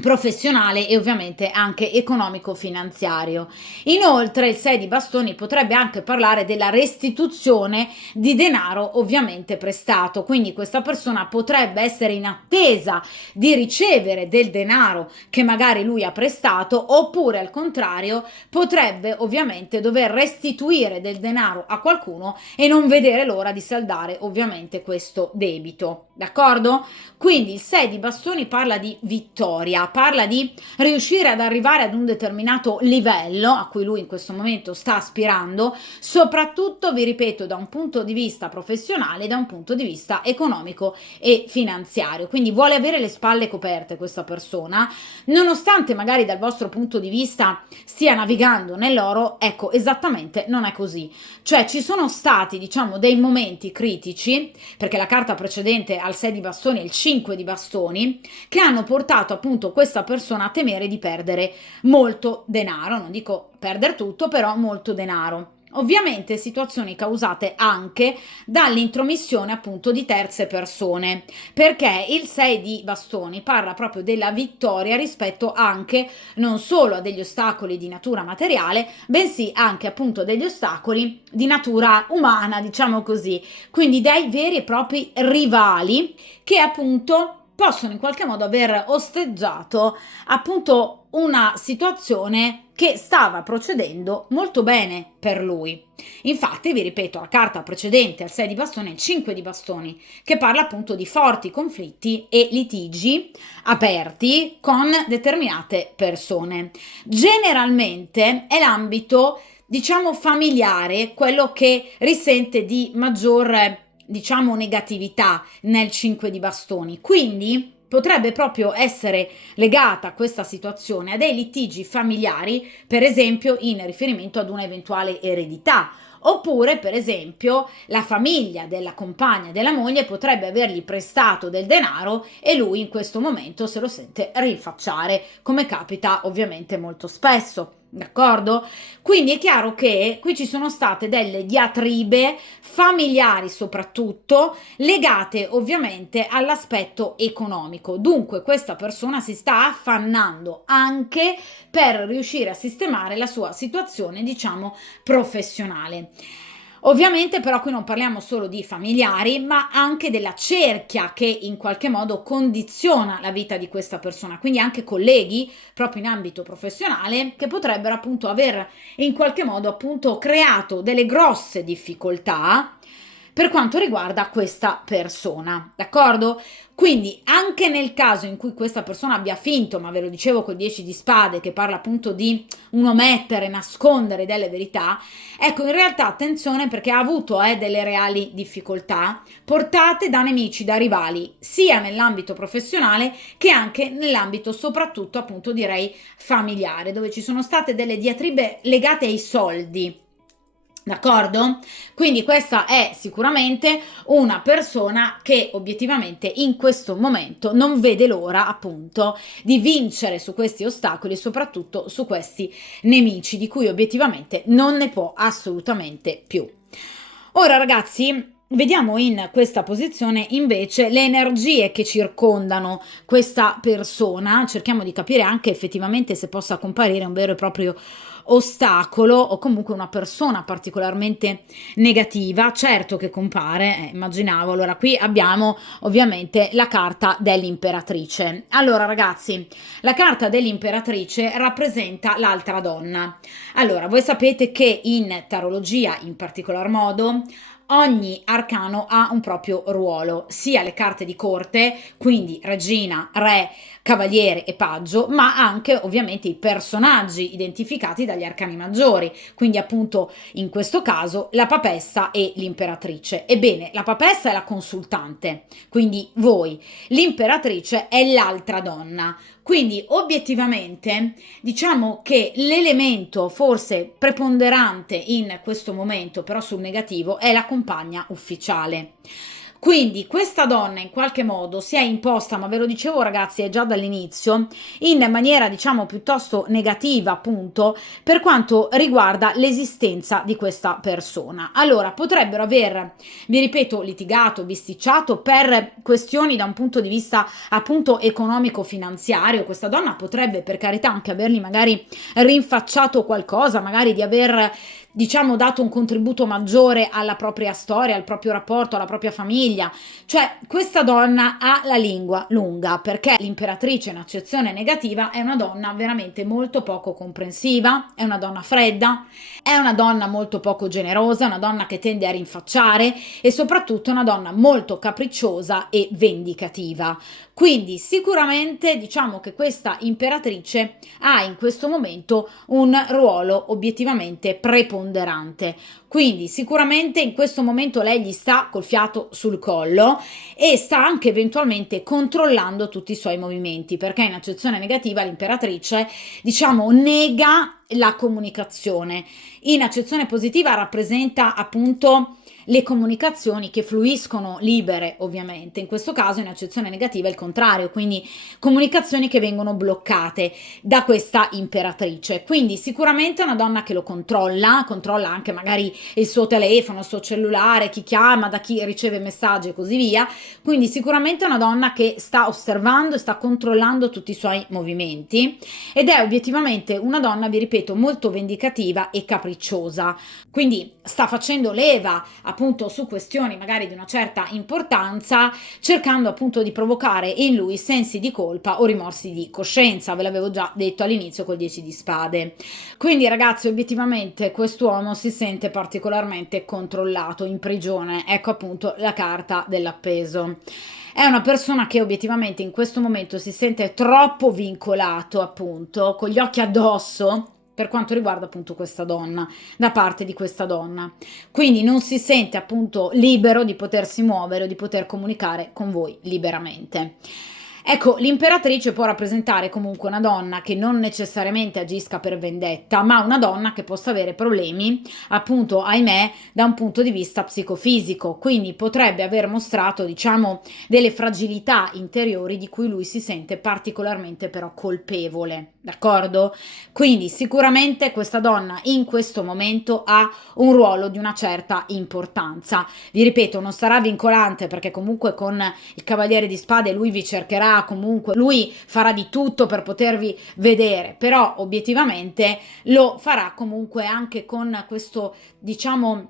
professionale e ovviamente anche economico-finanziario. Inoltre il 6 di bastoni potrebbe anche parlare della restituzione di denaro ovviamente prestato, quindi questa persona potrebbe essere in attesa di ricevere del denaro che magari lui ha prestato, oppure al contrario potrebbe ovviamente dover restituire del denaro a qualcuno e non vedere l'ora di saldare ovviamente questo debito, d'accordo? Quindi il 6 di bastoni parla di vittoria, parla di riuscire ad arrivare ad un determinato livello a cui lui in questo momento sta aspirando, soprattutto, vi ripeto, da un punto di vista professionale, da un punto di vista economico e finanziario. Quindi vuole avere le spalle coperte questa persona, nonostante magari dal vostro punto di vista stia navigando nell'oro, ecco, esattamente non è così. Cioè ci sono stati, diciamo, dei momenti critici, perché la carta precedente al 6 di bastoni è il 5 di bastoni, che hanno portato appunto questa persona a temere di perdere molto denaro, non dico perdere tutto, però molto denaro. Ovviamente situazioni causate anche dall'intromissione appunto di terze persone, perché il 6 di bastoni parla proprio della vittoria rispetto anche non solo a degli ostacoli di natura materiale, bensì anche appunto degli ostacoli di natura umana, diciamo così, quindi dei veri e propri rivali che appunto possono in qualche modo aver osteggiato appunto una situazione che stava procedendo molto bene per lui. Infatti, vi ripeto, la carta precedente al 6 di bastoni è il 5 di bastoni, che parla appunto di forti conflitti e litigi aperti con determinate persone. Generalmente è l'ambito, diciamo, familiare quello che risente di maggior, diciamo, negatività nel 5 di bastoni. Quindi potrebbe proprio essere legata questa situazione a dei litigi familiari, per esempio in riferimento ad un'eventuale eredità. Oppure, per esempio, la famiglia della compagna della moglie potrebbe avergli prestato del denaro e lui in questo momento se lo sente rinfacciare, come capita ovviamente molto spesso. D'accordo? Quindi è chiaro che qui ci sono state delle diatribe familiari soprattutto legate ovviamente all'aspetto economico. Dunque questa persona si sta affannando anche per riuscire a sistemare la sua situazione, diciamo, professionale. Ovviamente però qui non parliamo solo di familiari, ma anche della cerchia che in qualche modo condiziona la vita di questa persona, quindi anche colleghi proprio in ambito professionale che potrebbero appunto aver in qualche modo appunto creato delle grosse difficoltà per quanto riguarda questa persona, d'accordo? Quindi anche nel caso in cui questa persona abbia finto, ma ve lo dicevo col 10 di spade che parla appunto di un omettere, nascondere delle verità, ecco in realtà attenzione perché ha avuto delle reali difficoltà portate da nemici, da rivali, sia nell'ambito professionale che anche nell'ambito soprattutto appunto direi familiare, dove ci sono state delle diatribe legate ai soldi. D'accordo? Quindi questa è sicuramente una persona che obiettivamente in questo momento non vede l'ora appunto di vincere su questi ostacoli e soprattutto su questi nemici di cui obiettivamente non ne può assolutamente più. Ora ragazzi, vediamo in questa posizione invece le energie che circondano questa persona, cerchiamo di capire anche effettivamente se possa comparire un vero e proprio ostacolo o comunque una persona particolarmente negativa. Certo che compare, immaginavo. Allora qui abbiamo ovviamente la carta dell'imperatrice. Allora ragazzi, la carta dell'imperatrice rappresenta l'altra donna. Allora voi sapete che in tarologia in particolar modo ogni arcano ha un proprio ruolo, sia le carte di corte, quindi regina, re, cavaliere e paggio, ma anche ovviamente i personaggi identificati dagli arcani maggiori, quindi appunto in questo caso la papessa e l'imperatrice. Ebbene, la papessa è la consultante, quindi voi, l'imperatrice è l'altra donna. Quindi obiettivamente diciamo che l'elemento forse preponderante in questo momento, però sul negativo, è la compagna ufficiale. Quindi questa donna in qualche modo si è imposta, ma ve lo dicevo ragazzi, è già dall'inizio, in maniera diciamo piuttosto negativa appunto per quanto riguarda l'esistenza di questa persona. Allora potrebbero aver, vi ripeto, litigato, bisticciato per questioni da un punto di vista appunto economico-finanziario. Questa donna potrebbe per carità anche avergli magari rinfacciato qualcosa, magari di aver diciamo dato un contributo maggiore alla propria storia, al proprio rapporto, alla propria famiglia. Cioè questa donna ha la lingua lunga perché l'imperatrice in accezione negativa è una donna veramente molto poco comprensiva, è una donna fredda, è una donna molto poco generosa, una donna che tende a rinfacciare e soprattutto una donna molto capricciosa e vendicativa. Quindi sicuramente diciamo che questa imperatrice ha in questo momento un ruolo obiettivamente preponderante. Quindi sicuramente in questo momento lei gli sta col fiato sul collo e sta anche eventualmente controllando tutti i suoi movimenti, perché in accezione negativa l'imperatrice diciamo nega la comunicazione. In accezione positiva rappresenta appunto le comunicazioni che fluiscono libere, ovviamente. In questo caso in accezione negativa è il contrario, quindi comunicazioni che vengono bloccate da questa imperatrice. Quindi sicuramente è una donna che lo controlla anche magari il suo telefono, il suo cellulare, chi chiama, da chi riceve messaggi e così via. Quindi sicuramente è una donna che sta osservando e sta controllando tutti i suoi movimenti ed è obiettivamente una donna, vi ripeto, ripeto, molto vendicativa e capricciosa, quindi sta facendo leva appunto su questioni magari di una certa importanza, cercando appunto di provocare in lui sensi di colpa o rimorsi di coscienza, ve l'avevo già detto all'inizio col 10 di spade. Quindi ragazzi, obiettivamente quest'uomo si sente particolarmente controllato, in prigione, ecco appunto la carta dell'appeso. È una persona che obiettivamente in questo momento si sente troppo vincolato, appunto, con gli occhi addosso per quanto riguarda appunto questa donna, da parte di questa donna. Quindi non si sente appunto libero di potersi muovere o di poter comunicare con voi liberamente. Ecco, l'imperatrice può rappresentare comunque una donna che non necessariamente agisca per vendetta, ma una donna che possa avere problemi, appunto, ahimè, da un punto di vista psicofisico, quindi potrebbe aver mostrato, diciamo, delle fragilità interiori di cui lui si sente particolarmente però colpevole, d'accordo? Quindi sicuramente questa donna in questo momento ha un ruolo di una certa importanza. Vi ripeto, non sarà vincolante perché comunque con il Cavaliere di Spade lui vi cercherà, comunque lui farà di tutto per potervi vedere, però obiettivamente lo farà comunque anche con questo, diciamo,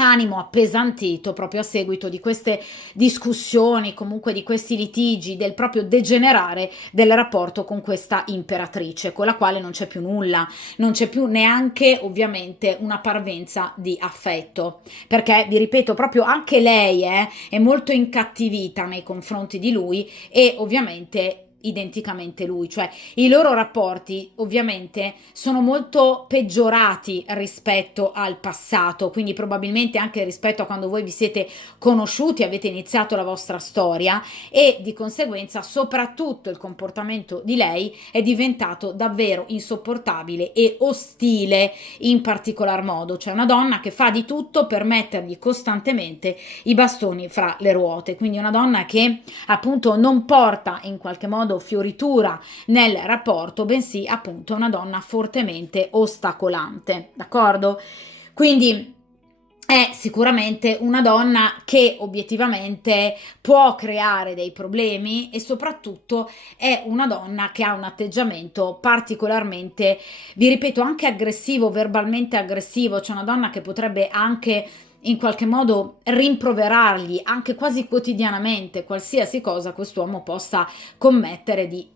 animo appesantito proprio a seguito di queste discussioni, comunque di questi litigi, del proprio degenerare del rapporto con questa imperatrice, con la quale non c'è più nulla, non c'è più neanche ovviamente una parvenza di affetto, perché vi ripeto, proprio anche lei è molto incattivita nei confronti di lui e ovviamente identicamente lui, cioè i loro rapporti ovviamente sono molto peggiorati rispetto al passato, quindi probabilmente anche rispetto a quando voi vi siete conosciuti, avete iniziato la vostra storia e di conseguenza soprattutto il comportamento di lei è diventato davvero insopportabile e ostile in particolar modo, cioè una donna che fa di tutto per mettergli costantemente i bastoni fra le ruote, quindi una donna che appunto non porta in qualche modo fioritura nel rapporto, bensì appunto una donna fortemente ostacolante, d'accordo? Quindi è sicuramente una donna che obiettivamente può creare dei problemi e soprattutto è una donna che ha un atteggiamento particolarmente, vi ripeto, anche aggressivo, verbalmente aggressivo, cioè una donna che potrebbe anche in qualche modo rimproverargli anche quasi quotidianamente qualsiasi cosa quest'uomo possa commettere di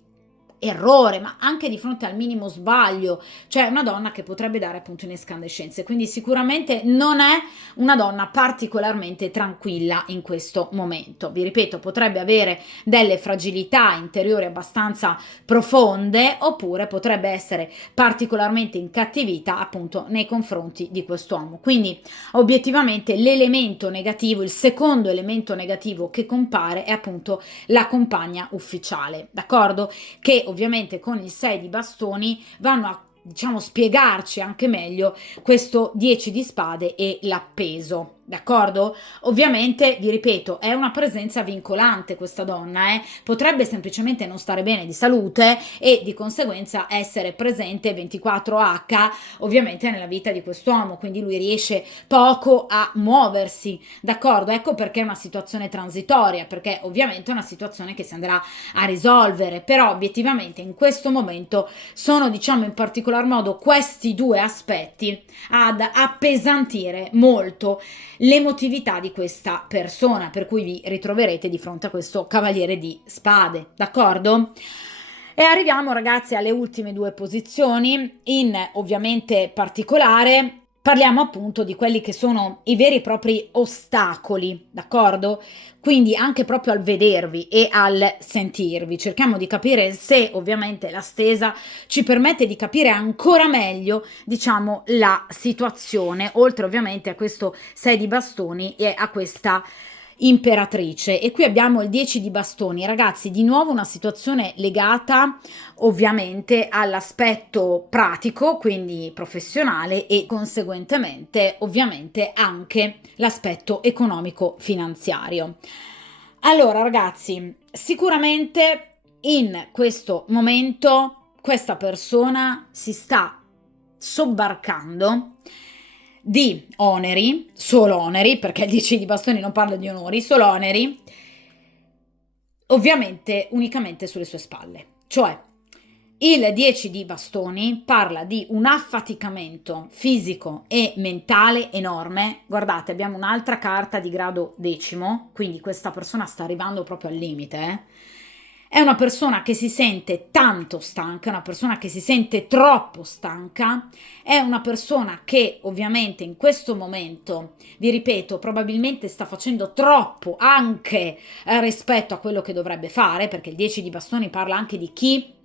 errore, ma anche di fronte al minimo sbaglio, cioè una donna che potrebbe dare appunto in escandescenze, quindi sicuramente non è una donna particolarmente tranquilla in questo momento. Vi ripeto, potrebbe avere delle fragilità interiori abbastanza profonde oppure potrebbe essere particolarmente incattivita appunto nei confronti di quest'uomo. Quindi obiettivamente l'elemento negativo, il secondo elemento negativo che compare è appunto la compagna ufficiale, d'accordo? Che ovviamente con il 6 di bastoni vanno a, diciamo, spiegarci anche meglio questo 10 di spade e l'appeso. D'accordo? Ovviamente, vi ripeto, è una presenza vincolante questa donna, potrebbe semplicemente non stare bene di salute e di conseguenza essere presente 24H ovviamente nella vita di quest'uomo, quindi lui riesce poco a muoversi, d'accordo? Ecco perché è una situazione transitoria, perché ovviamente è una situazione che si andrà a risolvere, però obiettivamente in questo momento sono, diciamo, in particolar modo questi due aspetti ad appesantire molto l'emotività di questa persona, per cui vi ritroverete di fronte a questo Cavaliere di Spade, d'accordo? E arriviamo ragazzi alle ultime due posizioni, in ovviamente particolare parliamo appunto di quelli che sono i veri e propri ostacoli, d'accordo? Quindi anche proprio al vedervi e al sentirvi, cerchiamo di capire se ovviamente la stesa ci permette di capire ancora meglio, diciamo, la situazione, oltre ovviamente a questo 6 di bastoni e a questa imperatrice. E qui abbiamo il 10 di bastoni, ragazzi, di nuovo una situazione legata ovviamente all'aspetto pratico, quindi professionale, e conseguentemente ovviamente anche l'aspetto economico finanziario. Allora ragazzi, sicuramente in questo momento questa persona si sta sobbarcando di oneri, solo oneri, perché il 10 di bastoni non parla di onori, solo oneri, ovviamente unicamente sulle sue spalle. Cioè, Il 10 di bastoni parla di un affaticamento fisico e mentale enorme. Guardate, abbiamo un'altra carta di grado decimo, quindi questa persona sta arrivando proprio al limite. È una persona che si sente tanto stanca, una persona che si sente troppo stanca, è una persona che ovviamente in questo momento, vi ripeto, probabilmente sta facendo troppo anche rispetto a quello che dovrebbe fare, perché il 10 di bastoni parla anche di chi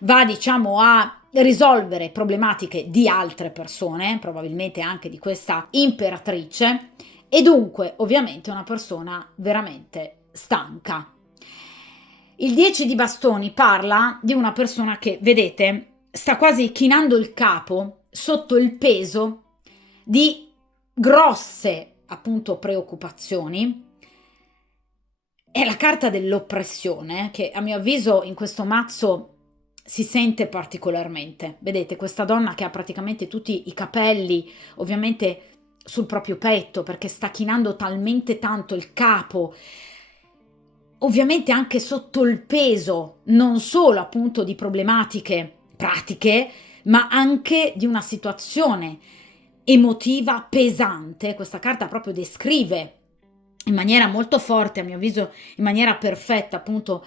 va, diciamo, a risolvere problematiche di altre persone, probabilmente anche di questa imperatrice, e dunque ovviamente una persona veramente stanca. Il 10 di bastoni parla di una persona che, vedete, sta quasi chinando il capo sotto il peso di grosse, appunto, preoccupazioni. È la carta dell'oppressione che a mio avviso in questo mazzo si sente particolarmente. Vedete, questa donna che ha praticamente tutti i capelli, ovviamente sul proprio petto, perché sta chinando talmente tanto il capo, ovviamente anche sotto il peso non solo appunto di problematiche pratiche, ma anche di una situazione emotiva pesante. Questa carta proprio descrive in maniera molto forte, a mio avviso in maniera perfetta, appunto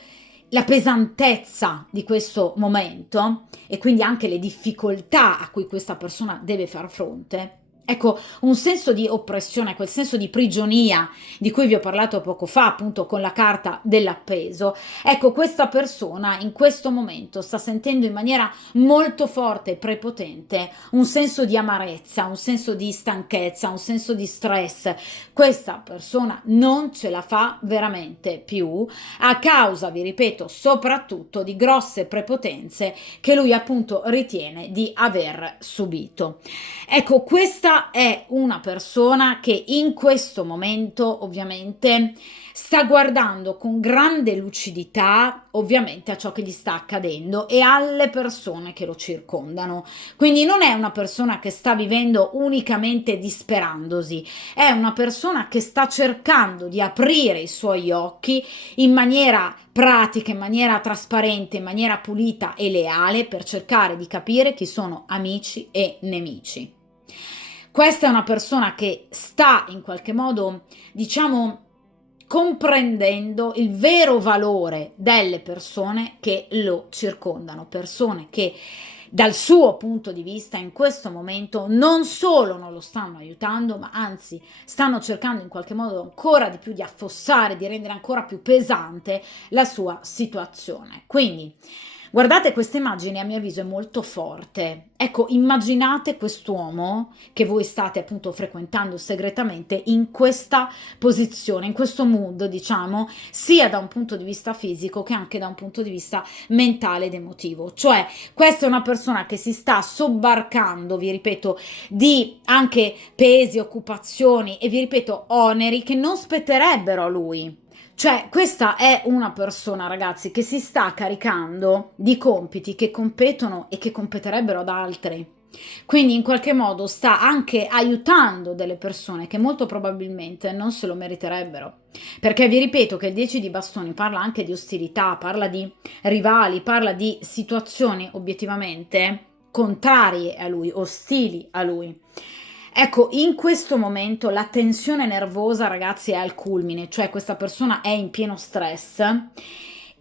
la pesantezza di questo momento e quindi anche le difficoltà a cui questa persona deve far fronte. Ecco, un senso di oppressione, quel senso di prigionia di cui vi ho parlato poco fa, appunto con la carta dell'appeso. Ecco, questa persona in questo momento sta sentendo in maniera molto forte e prepotente un senso di amarezza, un senso di stanchezza, un senso di stress. Questa persona non ce la fa veramente più a causa, vi ripeto, soprattutto di grosse prepotenze che lui appunto ritiene di aver subito. Ecco, questa è una persona che in questo momento ovviamente sta guardando con grande lucidità ovviamente a ciò che gli sta accadendo e alle persone che lo circondano. Quindi non è una persona che sta vivendo unicamente disperandosi, è una persona che sta cercando di aprire i suoi occhi in maniera pratica, in maniera trasparente, in maniera pulita e leale per cercare di capire chi sono amici e nemici. Questa è una persona che sta in qualche modo, diciamo, comprendendo il vero valore delle persone che lo circondano, persone che dal suo punto di vista in questo momento non solo non lo stanno aiutando, ma anzi stanno cercando in qualche modo ancora di più di affossare, di rendere ancora più pesante la sua situazione. Quindi guardate, questa immagine a mio avviso è molto forte. Ecco, immaginate quest'uomo che voi state appunto frequentando segretamente in questa posizione, in questo mood, diciamo, sia da un punto di vista fisico che anche da un punto di vista mentale ed emotivo. Cioè, questa è una persona che si sta sobbarcando, vi ripeto, di anche pesi, occupazioni e vi ripeto, oneri che non spetterebbero a lui. Cioè, questa è una persona, ragazzi, che si sta caricando di compiti che competono e che competerebbero ad altri. Quindi in qualche modo sta anche aiutando delle persone che molto probabilmente non se lo meriterebbero. Perché vi ripeto che il 10 di bastoni parla anche di ostilità, parla di rivali, parla di situazioni obiettivamente contrarie a lui, ostili a lui. Ecco, in questo momento la tensione nervosa, ragazzi, è al culmine, cioè questa persona è in pieno stress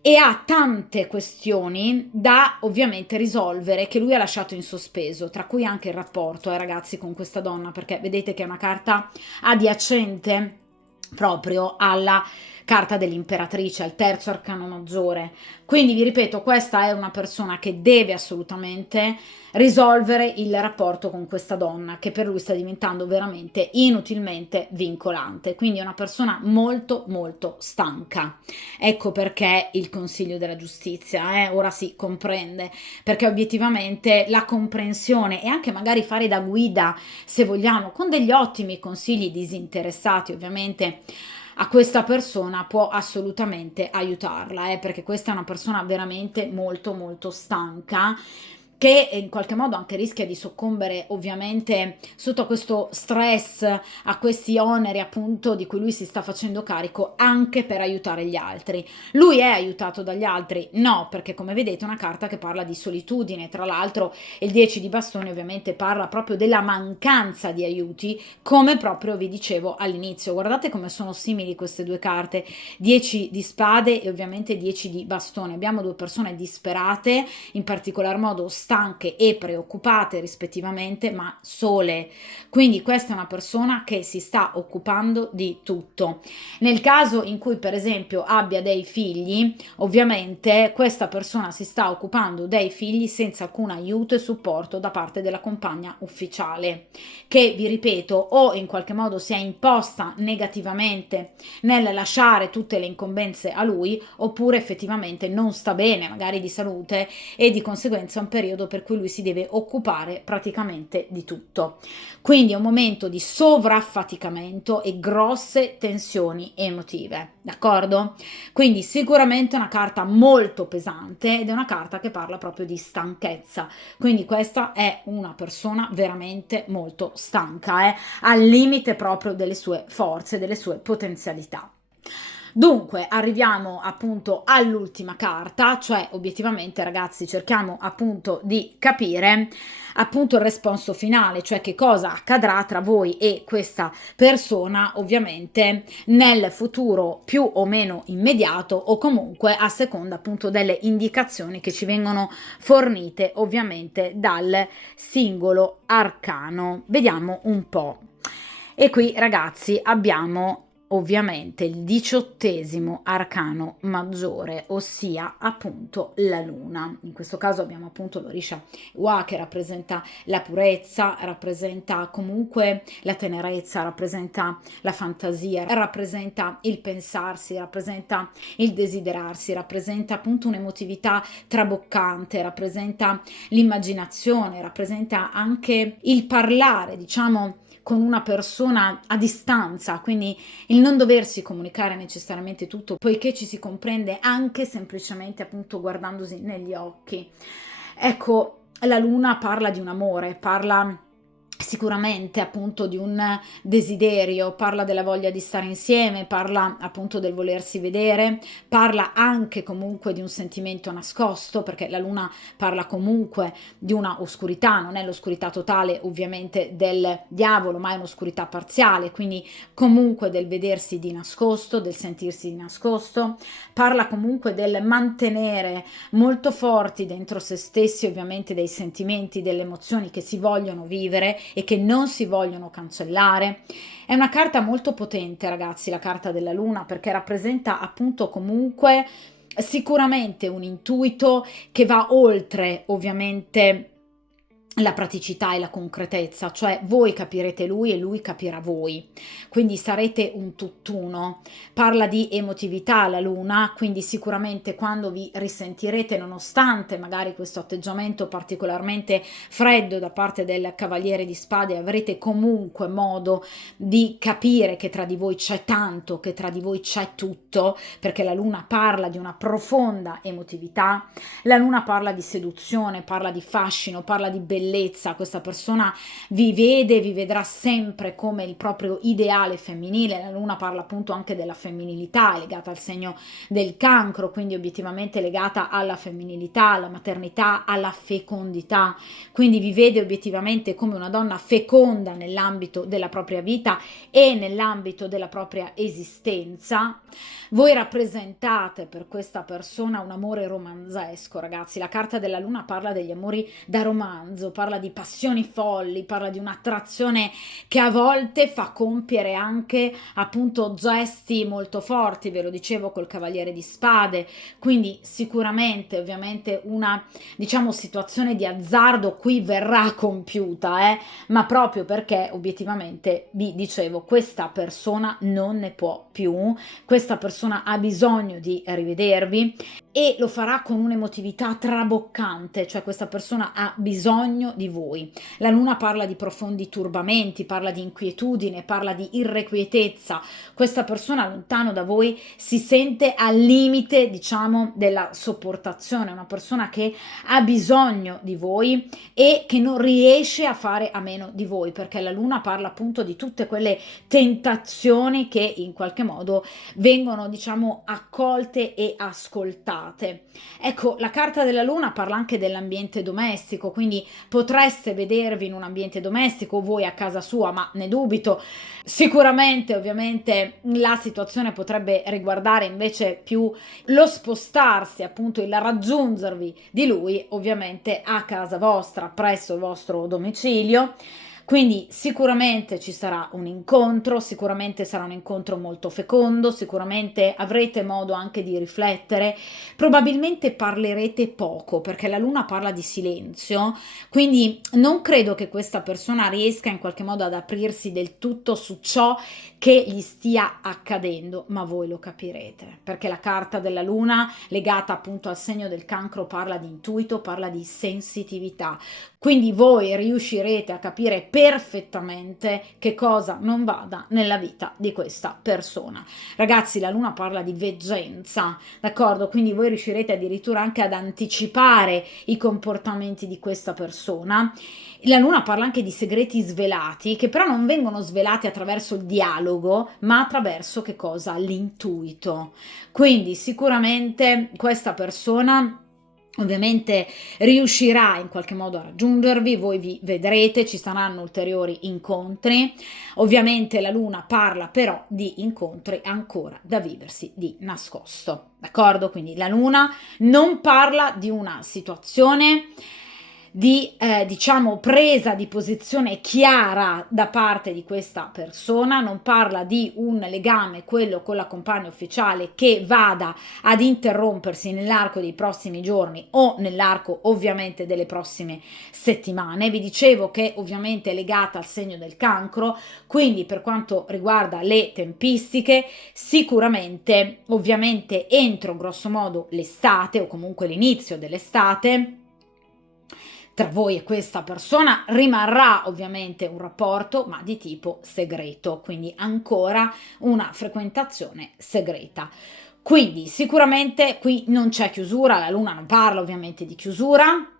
e ha tante questioni da ovviamente risolvere che lui ha lasciato in sospeso, tra cui anche il rapporto, ragazzi, con questa donna, perché vedete che è una carta adiacente proprio alla carta dell'imperatrice, al terzo arcano maggiore. Quindi vi ripeto, questa è una persona che deve assolutamente risolvere il rapporto con questa donna che per lui sta diventando veramente inutilmente vincolante. Quindi è una persona molto molto stanca. Ecco perché il consiglio della giustizia, ora si comprende, perché obiettivamente la comprensione e anche magari fare da guida, se vogliamo, con degli ottimi consigli disinteressati ovviamente a questa persona può assolutamente aiutarla, perché questa è una persona veramente molto molto stanca che in qualche modo anche rischia di soccombere ovviamente sotto a questo stress, a questi oneri appunto di cui lui si sta facendo carico anche per aiutare gli altri. Lui è aiutato dagli altri? No, perché come vedete è una carta che parla di solitudine, tra l'altro il 10 di bastoni ovviamente parla proprio della mancanza di aiuti, come proprio vi dicevo all'inizio. Guardate come sono simili queste due carte, 10 di spade e ovviamente 10 di bastone. Abbiamo due persone disperate, in particolar modo stanche e preoccupate rispettivamente, ma sole. Quindi questa è una persona che si sta occupando di tutto. Nel caso in cui per esempio abbia dei figli, ovviamente questa persona si sta occupando dei figli senza alcun aiuto e supporto da parte della compagna ufficiale, che vi ripeto o in qualche modo si è imposta negativamente nel lasciare tutte le incombenze a lui, oppure effettivamente non sta bene magari di salute e di conseguenza è un periodo per cui lui si deve occupare praticamente di tutto. Quindi è un momento di sovraffaticamento e grosse tensioni emotive, d'accordo? Quindi sicuramente una carta molto pesante ed è una carta che parla proprio di stanchezza. Quindi questa è una persona veramente molto stanca, al limite proprio delle sue forze, delle sue potenzialità. Dunque, arriviamo appunto all'ultima carta, cioè obiettivamente ragazzi cerchiamo appunto di capire appunto il responso finale, cioè che cosa accadrà tra voi e questa persona ovviamente nel futuro più o meno immediato o comunque a seconda appunto delle indicazioni che ci vengono fornite ovviamente dal singolo arcano. Vediamo un po'. E qui ragazzi abbiamo ovviamente il 18° arcano maggiore, ossia appunto la luna. In questo caso abbiamo appunto l'Orisha Wa che rappresenta la purezza, rappresenta comunque la tenerezza, rappresenta la fantasia, rappresenta il pensarsi, rappresenta il desiderarsi, rappresenta appunto un'emotività traboccante, rappresenta l'immaginazione, rappresenta anche il parlare, diciamo, con una persona a distanza, quindi il non doversi comunicare necessariamente tutto, poiché ci si comprende anche semplicemente appunto guardandosi negli occhi. Ecco, la luna parla di un amore, parla sicuramente appunto di un desiderio, parla della voglia di stare insieme, parla appunto del volersi vedere, parla anche comunque di un sentimento nascosto, perché la luna parla comunque di una oscurità, non è l'oscurità totale ovviamente del diavolo, ma è un'oscurità parziale, quindi comunque del vedersi di nascosto, del sentirsi di nascosto, parla comunque del mantenere molto forti dentro se stessi ovviamente dei sentimenti, delle emozioni che si vogliono vivere e che non si vogliono cancellare. È una carta molto potente, ragazzi, la carta della luna, perché rappresenta appunto comunque sicuramente un intuito che va oltre ovviamente la praticità e la concretezza, cioè voi capirete lui e lui capirà voi, quindi sarete un tutt'uno. Parla di emotività la luna, quindi sicuramente quando vi risentirete, nonostante magari questo atteggiamento particolarmente freddo da parte del cavaliere di spade, avrete comunque modo di capire che tra di voi c'è tanto, che tra di voi c'è tutto, perché la luna parla di una profonda emotività, la luna parla di seduzione, parla di fascino, parla di bellezza. Questa persona vi vede, vi vedrà sempre come il proprio ideale femminile. La luna parla appunto anche della femminilità, è legata al segno del cancro, quindi obiettivamente legata alla femminilità, alla maternità, alla fecondità, quindi vi vede obiettivamente come una donna feconda nell'ambito della propria vita e nell'ambito della propria esistenza. Voi rappresentate per questa persona un amore romanzesco, ragazzi. La carta della luna parla degli amori da romanzo, parla di passioni folli, parla di un'attrazione che a volte fa compiere anche appunto gesti molto forti, ve lo dicevo col cavaliere di spade, quindi sicuramente ovviamente una diciamo situazione di azzardo qui verrà compiuta, ma proprio perché obiettivamente vi dicevo questa persona non ne può più, questa persona ha bisogno di rivedervi e lo farà con un'emotività traboccante, cioè questa persona ha bisogno di voi. La luna parla di profondi turbamenti, parla di inquietudine, parla di irrequietezza. Questa persona lontano da voi si sente al limite, diciamo, della sopportazione, una persona che ha bisogno di voi e che non riesce a fare a meno di voi, perché la luna parla appunto di tutte quelle tentazioni che in qualche modo vengono, diciamo, accolte e ascoltate. Ecco, la carta della luna parla anche dell'ambiente domestico, quindi potreste vedervi in un ambiente domestico, voi a casa sua, ma ne dubito. Sicuramente, ovviamente, la situazione potrebbe riguardare invece più lo spostarsi, appunto il raggiungervi di lui, ovviamente a casa vostra, presso il vostro domicilio. Quindi sicuramente ci sarà un incontro, sicuramente sarà un incontro molto fecondo, sicuramente avrete modo anche di riflettere, probabilmente parlerete poco perché la luna parla di silenzio, quindi non credo che questa persona riesca in qualche modo ad aprirsi del tutto su ciò che gli stia accadendo, ma voi lo capirete, perché la carta della luna legata appunto al segno del cancro parla di intuito, parla di sensitività. Quindi voi riuscirete a capire perfettamente che cosa non vada nella vita di questa persona. Ragazzi, la luna parla di veggenza, d'accordo? Quindi voi riuscirete addirittura anche ad anticipare i comportamenti di questa persona. La luna parla anche di segreti svelati, che però non vengono svelati attraverso il dialogo, ma attraverso che cosa? L'intuito. Quindi sicuramente questa persona ovviamente riuscirà in qualche modo a raggiungervi, voi vi vedrete, ci saranno ulteriori incontri. Ovviamente la luna parla però di incontri ancora da viversi di nascosto, d'accordo? Quindi la luna non parla di una situazione di diciamo presa di posizione chiara da parte di questa persona, non parla di un legame, quello con la compagna ufficiale, che vada ad interrompersi nell'arco dei prossimi giorni o nell'arco ovviamente delle prossime settimane. Vi dicevo che ovviamente è legata al segno del cancro, quindi per quanto riguarda le tempistiche, sicuramente ovviamente entro grosso modo l'estate o comunque l'inizio dell'estate tra voi e questa persona rimarrà ovviamente un rapporto, ma di tipo segreto, quindi ancora una frequentazione segreta. Quindi sicuramente qui non c'è chiusura, la luna non parla ovviamente di chiusura,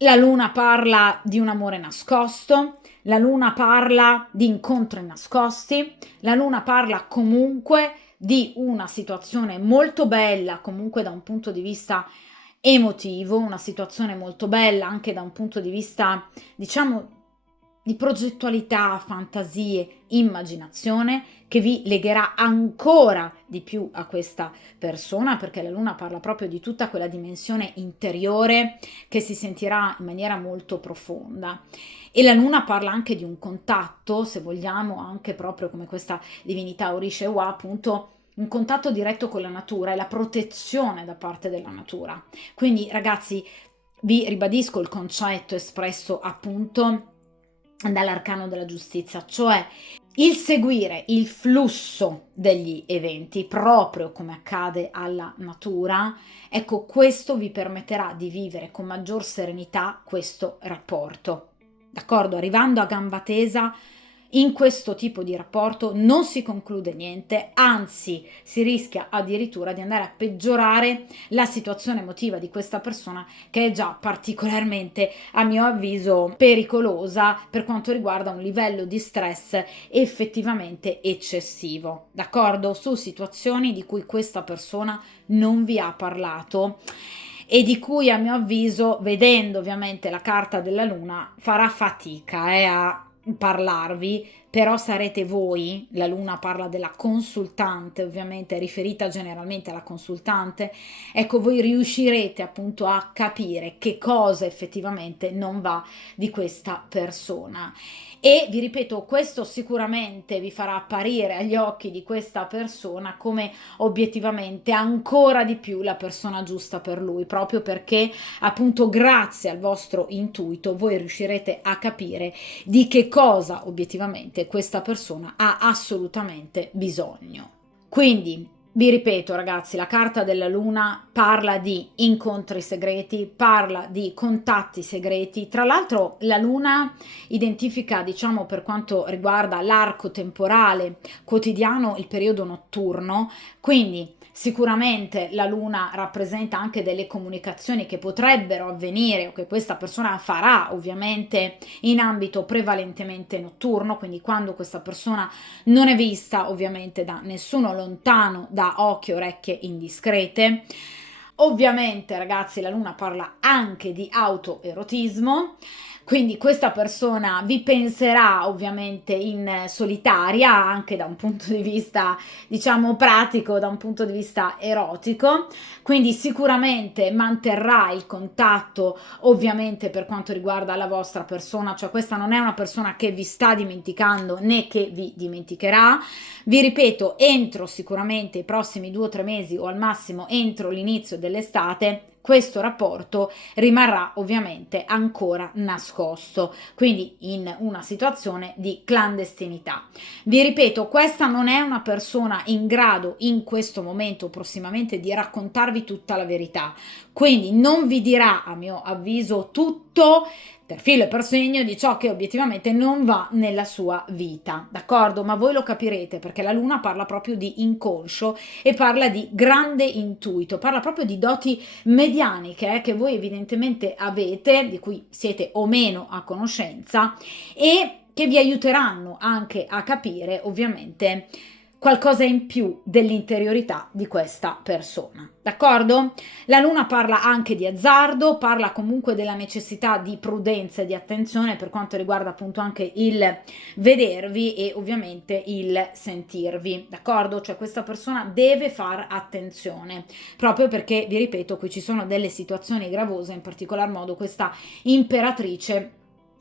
la luna parla di un amore nascosto, la luna parla di incontri nascosti, la luna parla comunque di una situazione molto bella, comunque da un punto di vista emotivo, una situazione molto bella anche da un punto di vista, diciamo, di progettualità, fantasie, immaginazione, che vi legherà ancora di più a questa persona, perché la luna parla proprio di tutta quella dimensione interiore che si sentirà in maniera molto profonda. E la luna parla anche di un contatto, se vogliamo, anche proprio come questa divinità Orishewa, appunto un contatto diretto con la natura e la protezione da parte della natura. Quindi ragazzi, vi ribadisco il concetto espresso appunto dall'arcano della giustizia, cioè il seguire il flusso degli eventi, proprio come accade alla natura. Ecco, questo vi permetterà di vivere con maggior serenità questo rapporto, d'accordo? Arrivando a gamba tesa in questo tipo di rapporto non si conclude niente, anzi si rischia addirittura di andare a peggiorare la situazione emotiva di questa persona, che è già particolarmente, a mio avviso, pericolosa per quanto riguarda un livello di stress effettivamente eccessivo, d'accordo? Su situazioni di cui questa persona non vi ha parlato e di cui, a mio avviso, vedendo ovviamente la carta della luna, farà fatica a parlarvi, però sarete voi, la luna parla della consultante, ovviamente riferita generalmente alla consultante, ecco, voi riuscirete appunto a capire che cosa effettivamente non va di questa persona. E vi ripeto, questo sicuramente vi farà apparire agli occhi di questa persona come obiettivamente ancora di più la persona giusta per lui, proprio perché appunto grazie al vostro intuito voi riuscirete a capire di che cosa obiettivamente questa persona ha assolutamente bisogno. Quindi vi ripeto ragazzi, la carta della luna parla di incontri segreti, parla di contatti segreti. Tra l'altro la luna identifica, diciamo, per quanto riguarda l'arco temporale quotidiano, il periodo notturno, quindi sicuramente la luna rappresenta anche delle comunicazioni che potrebbero avvenire o che questa persona farà ovviamente in ambito prevalentemente notturno, quindi quando questa persona non è vista ovviamente da nessuno, lontano da occhi e orecchie indiscrete. Ovviamente, ragazzi, la luna parla anche di autoerotismo, quindi questa persona vi penserà ovviamente in solitaria, anche da un punto di vista, diciamo, pratico, da un punto di vista erotico, quindi sicuramente manterrà il contatto ovviamente per quanto riguarda la vostra persona, cioè questa non è una persona che vi sta dimenticando né che vi dimenticherà. Vi ripeto, entro sicuramente i prossimi 2 o 3 mesi o al massimo entro l'inizio dell'estate, questo rapporto rimarrà ovviamente ancora nascosto, quindi in una situazione di clandestinità. Vi ripeto, questa non è una persona in grado in questo momento prossimamente di raccontarvi tutta la verità, quindi non vi dirà, a mio avviso, tutto per filo e per segno di ciò che obiettivamente non va nella sua vita, d'accordo? Ma voi lo capirete perché la luna parla proprio di inconscio e parla di grande intuito, parla proprio di doti medianiche che voi evidentemente avete, di cui siete o meno a conoscenza e che vi aiuteranno anche a capire ovviamente qualcosa in più dell'interiorità di questa persona, d'accordo? La luna parla anche di azzardo, parla comunque della necessità di prudenza e di attenzione per quanto riguarda appunto anche il vedervi e ovviamente il sentirvi, d'accordo? Cioè questa persona deve fare attenzione, proprio perché, vi ripeto, qui ci sono delle situazioni gravose, in particolar modo questa imperatrice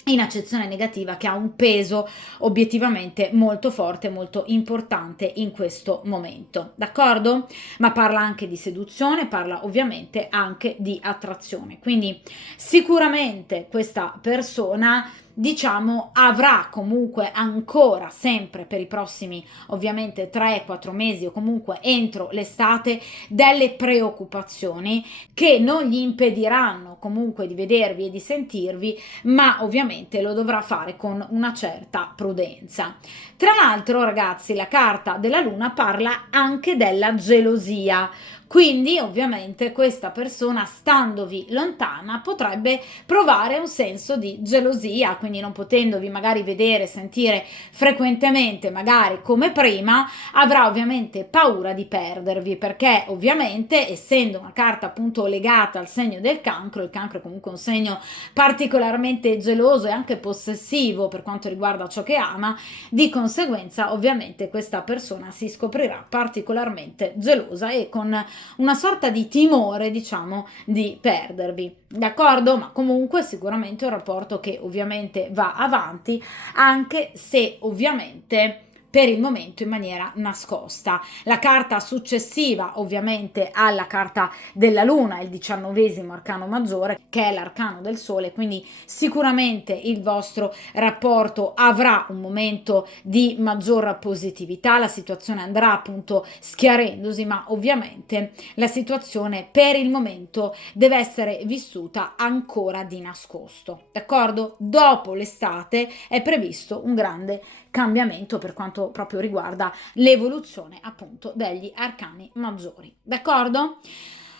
in accezione negativa che ha un peso obiettivamente molto forte, molto importante in questo momento, d'accordo? Ma parla anche di seduzione, parla ovviamente anche di attrazione, quindi sicuramente questa persona, diciamo, avrà comunque ancora sempre per i prossimi ovviamente 3-4 mesi o comunque entro l'estate delle preoccupazioni che non gli impediranno comunque di vedervi e di sentirvi, ma ovviamente lo dovrà fare con una certa prudenza. Tra l'altro, ragazzi, la carta della luna parla anche della gelosia. Quindi, ovviamente, questa persona, standovi lontana, potrebbe provare un senso di gelosia, quindi non potendovi magari vedere, sentire frequentemente, magari come prima, avrà ovviamente paura di perdervi, perché ovviamente, essendo una carta appunto legata al segno del cancro, il cancro è comunque un segno particolarmente geloso e anche possessivo per quanto riguarda ciò che ama, di conseguenza ovviamente questa persona si scoprirà particolarmente gelosa e con una sorta di timore, diciamo, di perdervi, d'accordo? Ma comunque sicuramente è un rapporto che ovviamente va avanti, anche se ovviamente per il momento in maniera nascosta. La carta successiva ovviamente alla carta della luna, il 19° arcano maggiore, che è l'arcano del sole, quindi sicuramente il vostro rapporto avrà un momento di maggior positività, la situazione andrà appunto schiarendosi, ma ovviamente la situazione per il momento deve essere vissuta ancora di nascosto, d'accordo? Dopo l'estate è previsto un grande cambiamento per quanto proprio riguarda l'evoluzione appunto degli arcani maggiori, d'accordo?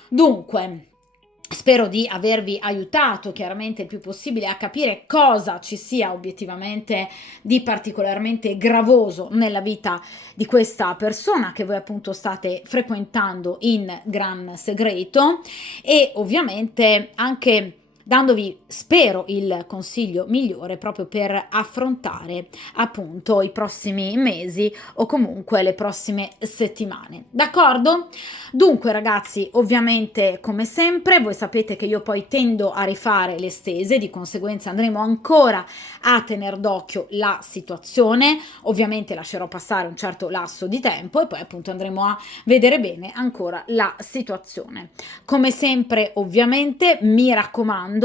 Dunque, spero di avervi aiutato chiaramente il più possibile a capire cosa ci sia obiettivamente di particolarmente gravoso nella vita di questa persona che voi appunto state frequentando in gran segreto e ovviamente anche dandovi, spero, il consiglio migliore proprio per affrontare appunto i prossimi mesi o comunque le prossime settimane, d'accordo? Dunque ragazzi, ovviamente come sempre voi sapete che io poi tendo a rifare le stese, di conseguenza andremo ancora a tener d'occhio la situazione, ovviamente lascerò passare un certo lasso di tempo e poi appunto andremo a vedere bene ancora la situazione. Come sempre ovviamente mi raccomando,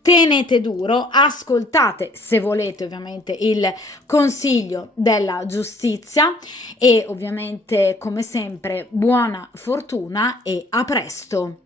tenete duro, ascoltate se volete ovviamente il consiglio della giustizia e ovviamente come sempre buona fortuna e a presto.